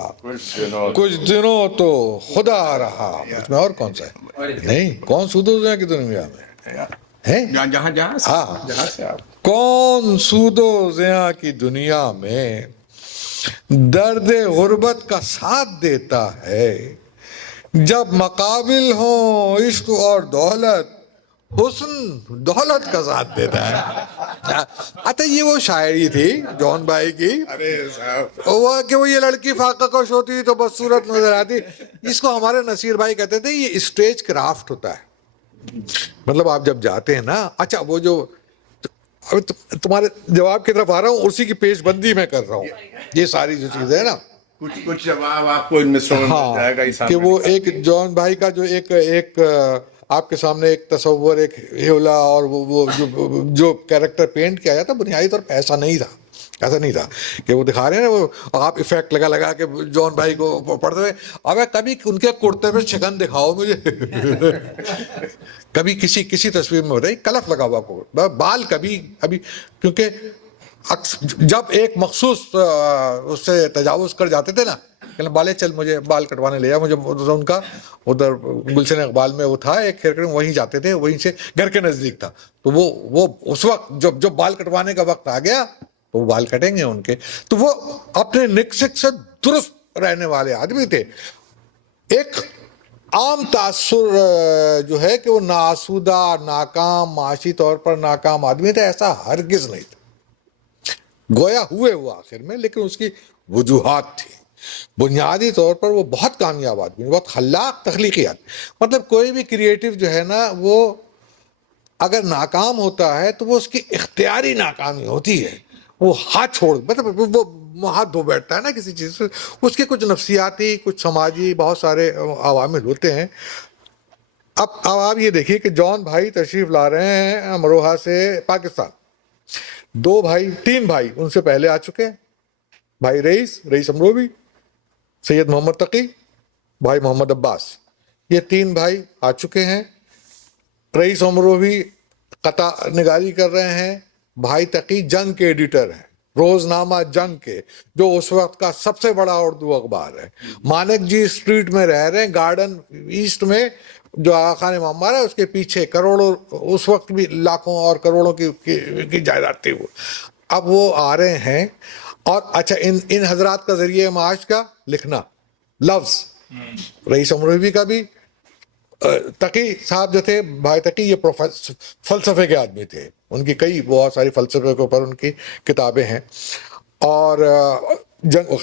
کچھ دنوں تو خدا رہا. اس میں اور کون سا ہے؟ نہیں، کون سودو زیاں کی دنیا میں ہے؟ جہاں سے آپ کون سودو زیاں کی دنیا میں درد غربت کا ساتھ دیتا ہے، جب مقابل ہوں عشق اور دولت، حسن دولت کا ساتھ دیتا ہے. اچھا، یہ وہ شاعری تھی جان بھائی کی، ارے صاحب وہ کہ وہ یہ لڑکی فاقہ کش ہوتی تو بس صورت نظر آتی. اس کو ہمارے نصیر بھائی کہتے تھے یہ اسٹیج کرافٹ ہوتا ہے. مطلب آپ جب جاتے ہیں نا، اچھا وہ جو تمہارے جواب کی طرف آ رہا ہوں، اسی کی پیش بندی میں کر رہا ہوں. یہ ساری جو چیزیں ہیں نا، کچھ جواب آپ کو ان مصروں میں مل جائے گا. کہ وہ ایک جان بھائی کا جو ایک آپ کے سامنے ایک تصور، ایک ہیولا، اور وہ جو کیریکٹر پینٹ کیا جاتا بنیادی طور پہ ایسا نہیں تھا کہ وہ دکھا رہے ہیں نا، وہ آپ ایفیکٹ لگا کے جان بھائی کو پڑھتے ہوئے. اب کبھی ان کے کرتے پہ شکن دکھاؤ مجھے کبھی کسی تصویر میں ہوتا ہے کلف لگا ہوا کو بال، کبھی کیونکہ جب ایک مخصوص اس سے تجاوز کر جاتے تھے نا، کہ بالے چل مجھے بال کٹوانے لے جا، مجھے ان کا ادھر گلشن اقبال میں وہ تھا ایک خیر، وہیں جاتے تھے، وہیں سے گھر کے نزدیک تھا. تو وہ اس وقت جب بال کٹوانے کا وقت آ گیا تو وہ بال کٹیں گے ان کے. تو وہ اپنے نکسک سے درست رہنے والے آدمی تھے. ایک عام تاثر جو ہے کہ وہ ناسودہ، ناکام، معاشی طور پر ناکام آدمی تھے، ایسا ہرگز نہیں تھا. گویا ہوئے وہ آخر میں، لیکن اس کی وجوہات تھی. بنیادی طور پر وہ بہت کامیاب آدمی، بہت خلاق، تخلیقیات. مطلب کوئی بھی کریٹو جو ہے نا، وہ اگر ناکام ہوتا ہے تو وہ اس کی اختیاری ناکامی ہوتی ہے. وہ ہاتھ چھوڑ، مطلب وہ ہاتھ دھو بیٹھتا ہے نا کسی چیز سے. اس کے کچھ نفسیاتی، کچھ سماجی بہت سارے عوامل ہوتے ہیں. اب آپ یہ دیکھیے کہ جان بھائی تشریف لا رہے ہیں امروہہ سے پاکستان. تین بھائی ان سے پہلے آ چکے ہیں. بھائی رئیس امروہی، سید محمد تقی، بھائی محمد عباس. یہ تین بھائی آ چکے ہیں. رئیس امروہی قطع نگاری کر رہے ہیں. بھائی تقی جنگ کے ایڈیٹر ہیں، روزنامہ جنگ کے، جو اس وقت کا سب سے بڑا اردو اخبار ہے. مانک جی اسٹریٹ میں رہ رہے ہیں، گارڈن ایسٹ میں، جو آغا خان معمار ہے اس کے پیچھے. کروڑوں، اس وقت بھی لاکھوں اور کروڑوں کی جائیداد تھی وہ. اب وہ آ رہے ہیں، اور اچھا ان حضرات کا ذریعہ معاش کا لکھنا، لفظ. رئیس امروہی کا بھی، تقی صاحب جو تھے، بھائی تقی، یہ فلسفے کے آدمی تھے. ان کی بہت ساری فلسفے کے اوپر ان کی کتابیں ہیں. اور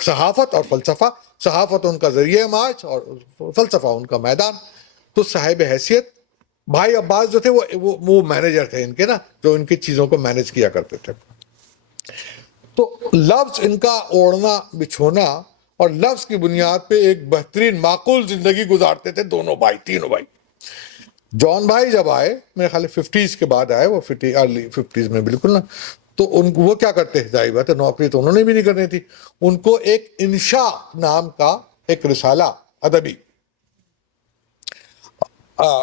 صحافت اور فلسفہ، صحافت ان کا ذریعہ معاش اور فلسفہ ان کا میدان. تو صاحب حیثیت بھائی عباس جو تھے وہ مینیجر تھے ان کے نا، جو ان کی چیزوں کو مینیج کیا کرتے تھے. تو لفظ ان کا اوڑھنا بچھونا، اور لفظ کی بنیاد پہ ایک بہترین معقول زندگی گزارتے تھے تینوں بھائی. جان بھائی جب آئے، میرے خیال 50s کے بعد آئے، وہ ارلی 50s میں بالکل نا. تو وہ کیا کرتے ہیں، ظاہر بات ہے نوکری تو انہوں نے بھی نہیں کرنی تھی. ان کو ایک انشاء نام کا ایک رسالہ ادبی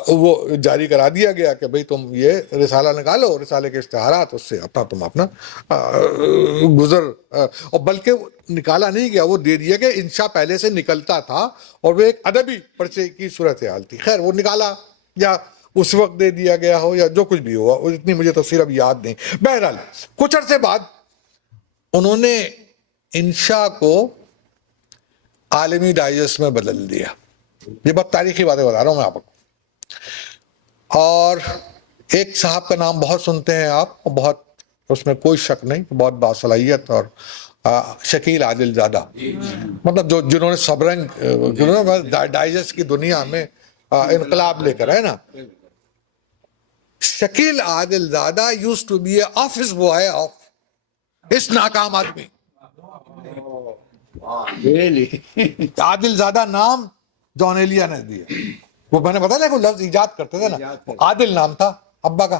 وہ جاری کرا دیا گیا کہ بھئی تم یہ رسالہ نکالو، رسالے کے اشتہارات، اس سے تم اپنا گزر. اور بلکہ نکالا نہیں گیا، وہ دے دیا کہ انشاء پہلے سے نکلتا تھا، اور وہ ایک ادبی پرچے کی صورتحال تھی. خیر وہ نکالا یا اس وقت دے دیا گیا ہو یا جو کچھ بھی ہوا، اتنی مجھے تفصیل اب یاد نہیں. بہرحال کچھ عرصے بعد انہوں نے انشاء کو عالمی ڈائجسٹ میں بدل دیا. یہ بہت تاریخی باتیں بتا رہا ہوں میں آپ کو. اور ایک صاحب کا نام بہت سنتے ہیں آپ، بہت، اس میں کوئی شک نہیں، بہت باصلاحیت، اور شکیل عادل زادہ. مطلب جنہوں نے سبرنگ ڈائجسٹ کی دنیا میں انقلاب لے کر ہے نا. شکیل عادل زادہ used to be an office boy of اس ناکام آدمی. عادل زادہ نام جان ایلیا نے دیا. وہ میں نے بتایا کہ وہ لفظ ایجاد کرتے تھے نا، عادل نام تھا ابا کا،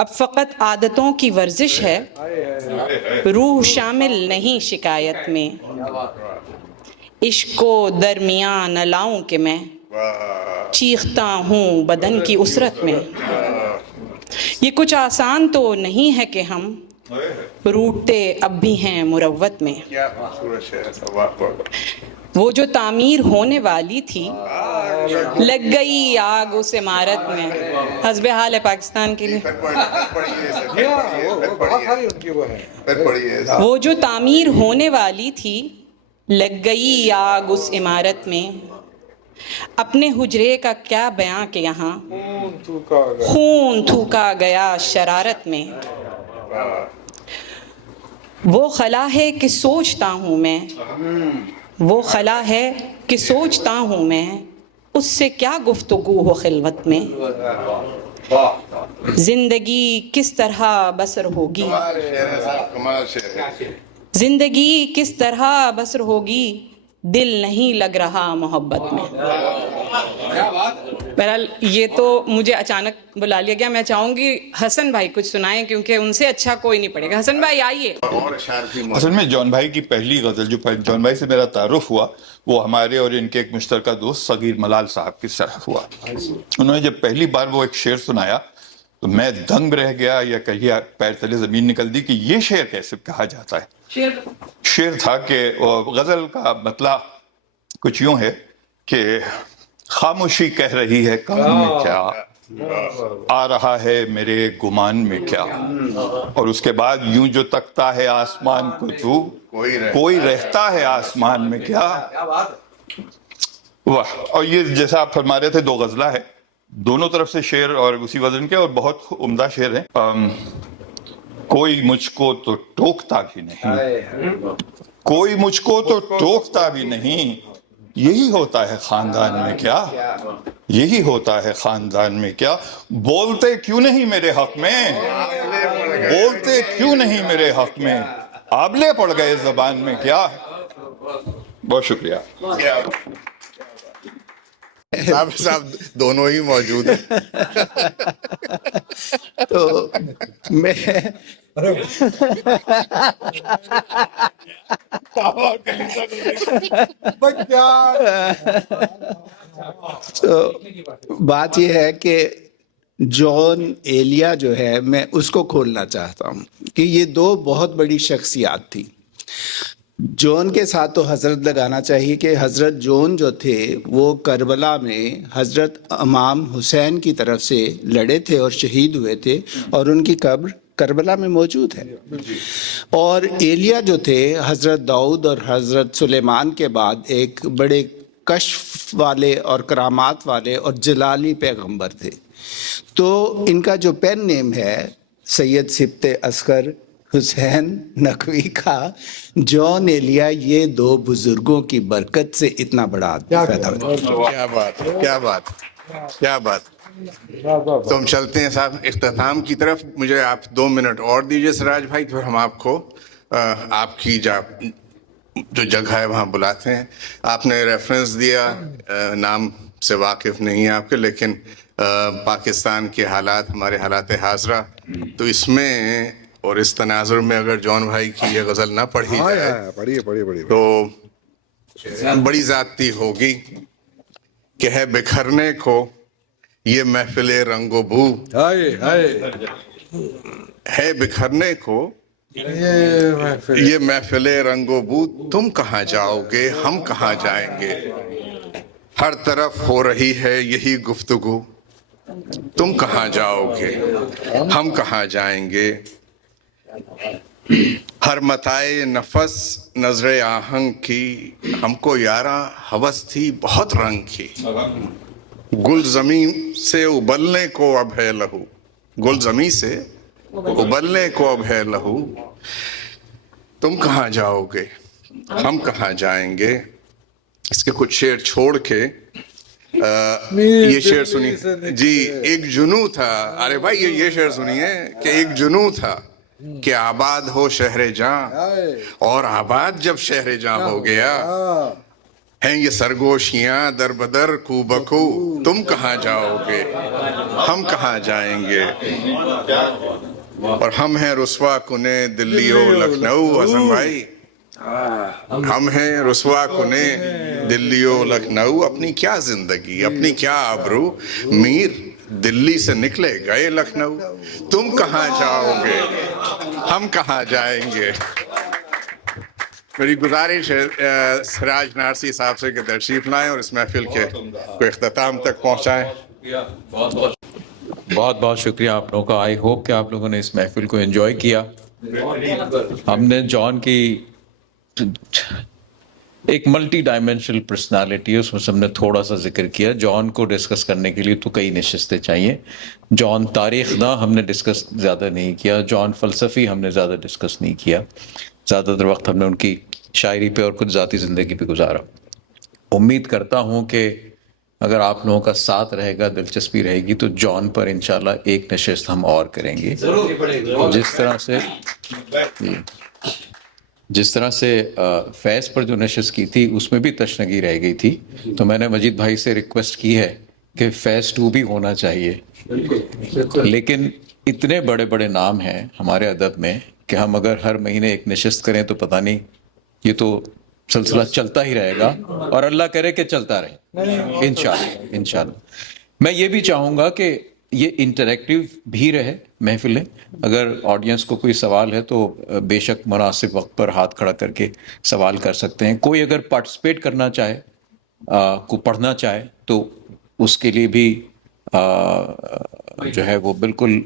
اب فقط عادتوں کی ورزش ہے، روح شامل نہیں شکایت میں، عشق کو درمیان نہ لاؤں کہ میں چیختا ہوں بدن کی اسرت میں۔ یہ کچھ آسان تو نہیں ہے کہ ہم روٹتے اب بھی ہیں مروت میں۔ وہ جو تعمیر ہونے والی تھی لگ گئی آگ اس عمارت میں۔ حسب حال ہے پاکستان کے لیے۔ وہ جو تعمیر ہونے والی تھی لگ گئی آگ اس عمارت میں، اپنے حجرے کا کیا بیاں کہ یہاں خون تھوکا گیا شرارت میں۔ وہ خلا ہے کہ سوچتا ہوں میں، وہ خلا ہے کہ سوچتا ہوں میں، اس سے کیا گفتگو ہو خلوت میں۔ زندگی کس طرح بسر ہوگی، زندگی کس طرح بسر ہوگی، دل نہیں لگ رہا محبت میں۔ بہرحال یہ تو مجھے اچانک بلا لیا گیا، میں چاہوں گی حسن بھائی کچھ سنائیں کیونکہ ان سے اچھا کوئی نہیں پڑے گا۔ حسن بھائی آئیے۔ اصل میں جان بھائی کی پہلی غزل جو جان بھائی سے میرا تعارف ہوا وہ ہمارے اور ان کے ایک مشترکہ دوست صغیر ملال صاحب کے ساتھ ہوا۔ انہوں نے جب پہلی بار وہ ایک شعر سنایا تو میں دنگ رہ گیا، یا کہیے پیر تلے زمین نکل دی کہ یہ شعر کیسے کہا جاتا ہے۔ شعر تھا کہ غزل کا مطلع کچھ یوں ہے کہ خاموشی کہہ رہی ہے کان میں کیا، آ رہا ہے میرے گمان میں کیا، اور اس کے بعد یوں جو تکتا ہے آسمان کو تو، کوئی رہتا ہے آسمان میں کیا۔ واہ۔ اور یہ جیسا آپ فرما رہے تھے دو غزلہ ہے، دونوں طرف سے شعر اور اسی وزن کے، اور بہت عمدہ شعر ہیں۔ کوئی مجھ کو تو ٹوکتا بھی نہیں، کوئی مجھ کو تو ٹوکتا بھی نہیں، یہی ہوتا ہے خاندان میں کیا، یہی ہوتا ہے خاندان میں کیا۔ بولتے کیوں نہیں میرے حق میں، بولتے کیوں نہیں میرے حق میں، آبلے پڑ گئے زبان میں کیا۔ بہت شکریہ۔ صاحب دونوں ہی موجود ہیں۔ تو میں تو بات یہ ہے کہ جان ایلیا جو ہے میں اس کو کھولنا چاہتا ہوں کہ یہ دو بہت بڑی شخصیات تھی۔ جون کے ساتھ تو حضرت لگانا چاہیے کہ حضرت جون جو تھے وہ کربلا میں حضرت امام حسین کی طرف سے لڑے تھے اور شہید ہوئے تھے، اور ان کی قبر کربلا میں موجود ہے۔ اور ایلیا جو تھے حضرت داؤد اور حضرت سلیمان کے بعد ایک بڑے کشف والے اور کرامات والے اور جلالی پیغمبر تھے۔ تو ان کا جو پین نیم ہے سید سبط اصغر حسین نقوی کا جان ایلیا، یہ دو بزرگوں کی برکت سے اتنا بڑا آدمی پیدا ہوا۔ کیا بات، کیا بات، کیا بات۔ تو ہم چلتے ہیں صاحب اختتام کی طرف۔ مجھے آپ 2 منٹ اور دیجئے سراج بھائی، پھر ہم آپ کو آپ کی جو جگہ ہے وہاں بلاتے ہیں۔ آپ نے ریفرنس دیا، نام سے واقف نہیں آپ کے، لیکن پاکستان کے حالات، ہمارے حالات حاضرہ، تو اس میں اور اس تناظر میں اگر جان بھائی کی یہ غزل نہ پڑھی جائے تو بڑی زیادتی ہوگی کہ ہے بکھرنے کو یہ محفل رنگ و بو، ہے بکھرنے کو یہ محفل رنگ و بو، تم کہاں جاؤ گے ہم کہاں جائیں گے، ہر طرف ہو رہی ہے یہی گفتگو، تم کہاں جاؤ گے ہم کہاں جائیں گے، ہر متائے نفس نظر آہنگ کی، ہم کو یاراں ہوس تھی بہت رنگ کی، گل زمین سے ابلنے کو اب ہے لہو، گل زمین سے ابلنے کو اب ہے لہو، تم کہاں جاؤ گے ہم کہاں جائیں گے۔ اس کے کچھ شعر چھوڑ کے یہ شعر سنیے جی۔ ایک جنوں تھا، ارے بھائی یہ شعر سنیے کہ ایک جنوں تھا کہ آباد ہو شہر جاں، اور آباد جب شہر جاں ہو گیا ہیں یہ سرگوشیاں در بدر کو بکو، تم کہاں جاؤ گے ہم کہاں جائیں گے، اور ہم ہیں رسوا کنے دلی و لکھنؤ، اعظم بھائی ہم ہیں رسوا کنے دلی و لکھنؤ، اپنی کیا زندگی اپنی کیا آبرو، میر دلی سے نکلے گئے لکھنؤ، تم کہاں جاؤ گے ہم کہاں جائیں گے۔ میری گزارش ہے سراج نارسی صاحب سے کہ تشریف لائیں اور اس محفل کے کو اختتام تک پہنچائیں۔ بہت بہت شکریہ آپ لوگوں کا. آئی ہوپ کہ آپ لوگوں نے اس محفل کو انجوائے کیا. ہم نے جان کی ایک ملٹی ڈائمینشنل پرسنالٹی ہے، اس میں ہم نے تھوڑا سا ذکر کیا. جان کو ڈسکس کرنے کے لیے تو کئی نشستیں چاہیے. جان تاریخ نہ ہم نے ڈسکس زیادہ نہیں کیا، جان فلسفی ہم نے زیادہ ڈسکس نہیں کیا. زیادہ تر وقت ہم نے ان کی شاعری پہ اور کچھ ذاتی زندگی پہ گزارا. امید کرتا ہوں کہ اگر آپ لوگوں کا ساتھ رہے گا، دلچسپی رہے گی، تو جان پر انشاءاللہ ایک نشست ہم اور کریں گے. جس طرح سے فیض پر جو نشست کی تھی اس میں بھی تشنگی رہ گئی تھی، تو میں نے مجید بھائی سے ریکویسٹ کی ہے کہ فیض 2 بھی ہونا چاہیے. لیکن اتنے بڑے بڑے نام ہیں ہمارے ادب میں کہ ہم اگر ہر مہینے ایک نشست کریں تو پتہ نہیں، یہ تو سلسلہ چلتا ہی رہے گا، اور اللہ کرے کہ چلتا رہے انشاءاللہ. میں یہ بھی چاہوں گا کہ یہ انٹریکٹیو بھی رہے محفلیں. اگر آڈینس کو کوئی سوال ہے تو بے شک مناسب وقت پر ہاتھ کھڑا کر کے سوال کر سکتے ہیں. کوئی اگر پارٹیسپیٹ کرنا چاہے، کو پڑھنا چاہے، تو اس کے لیے بھی جو ہے وہ بالکل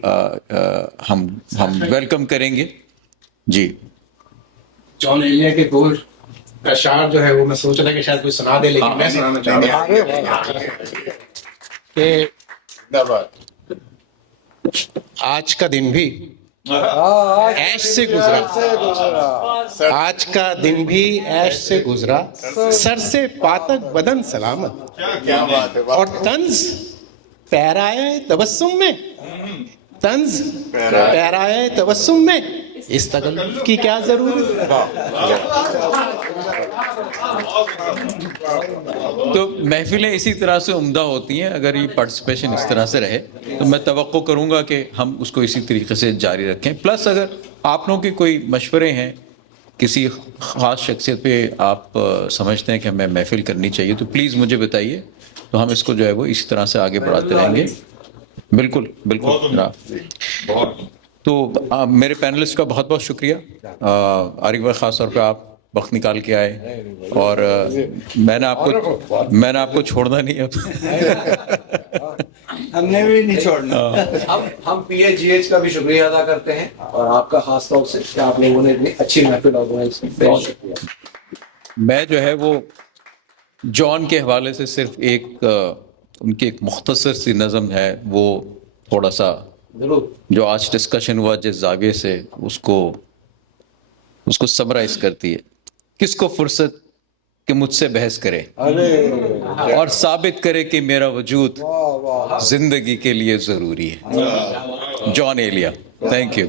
ہم ویلکم کریں گے. جی جان ایلیا کے 2 اشعار جو ہے وہ میں سوچ رہا کہ شاید کوئی سنا دے، لیکن میں سنانا چاہتا ہوں کہ آج کا دن بھی عیش سے گزرا، آج کا دن بھی عیش سے گزرا، سر سے پاتک بدن سلامت، اور طنز پیرائے تبسم میں، طنز پیرائے تبسم میں اس تکلف کی کیا ضرورت. تو محفلیں اسی طرح سے عمدہ ہوتی ہیں اگر یہ پارٹیسپیشن اس طرح سے رہے، تو میں توقع کروں گا کہ ہم اس کو اسی طریقے سے جاری رکھیں. پلس اگر آپ لوگوں کے کوئی مشورے ہیں، کسی خاص شخصیت پہ آپ سمجھتے ہیں کہ ہمیں محفل کرنی چاہیے، تو پلیز مجھے بتائیے، تو ہم اس کو جو ہے وہ اسی طرح سے آگے بڑھاتے رہیں گے. بالکل جناب. تو میرے پینلسٹ کا بہت بہت شکریہ. عارف بھائی خاص طور پہ آپ وقت نکال کے آئے، اور میں نے آپ کو چھوڑنا نہیں اب. ہم نے بھی نہیں چھوڑنا. ہم PAGH کا بھی شکریہ ادا کرتے ہیں، اور آپ کا خاص طور سے کہ آپ لوگوں نے اتنی اچھی محفل آرگنائز کی. بہت شکریہ. میں جو ہے وہ جان کے حوالے سے صرف ان کی ایک مختصر سی نظم ہے، وہ تھوڑا سا جو آج ڈسکشن ہوا جس زاویے سے اس کو سمرائز کرتی ہے. کس کو فرصت کہ مجھ سے بحث کرے اور ثابت کرے کہ میرا وجود زندگی کے لیے ضروری ہے. جان ایلیا. Thank you.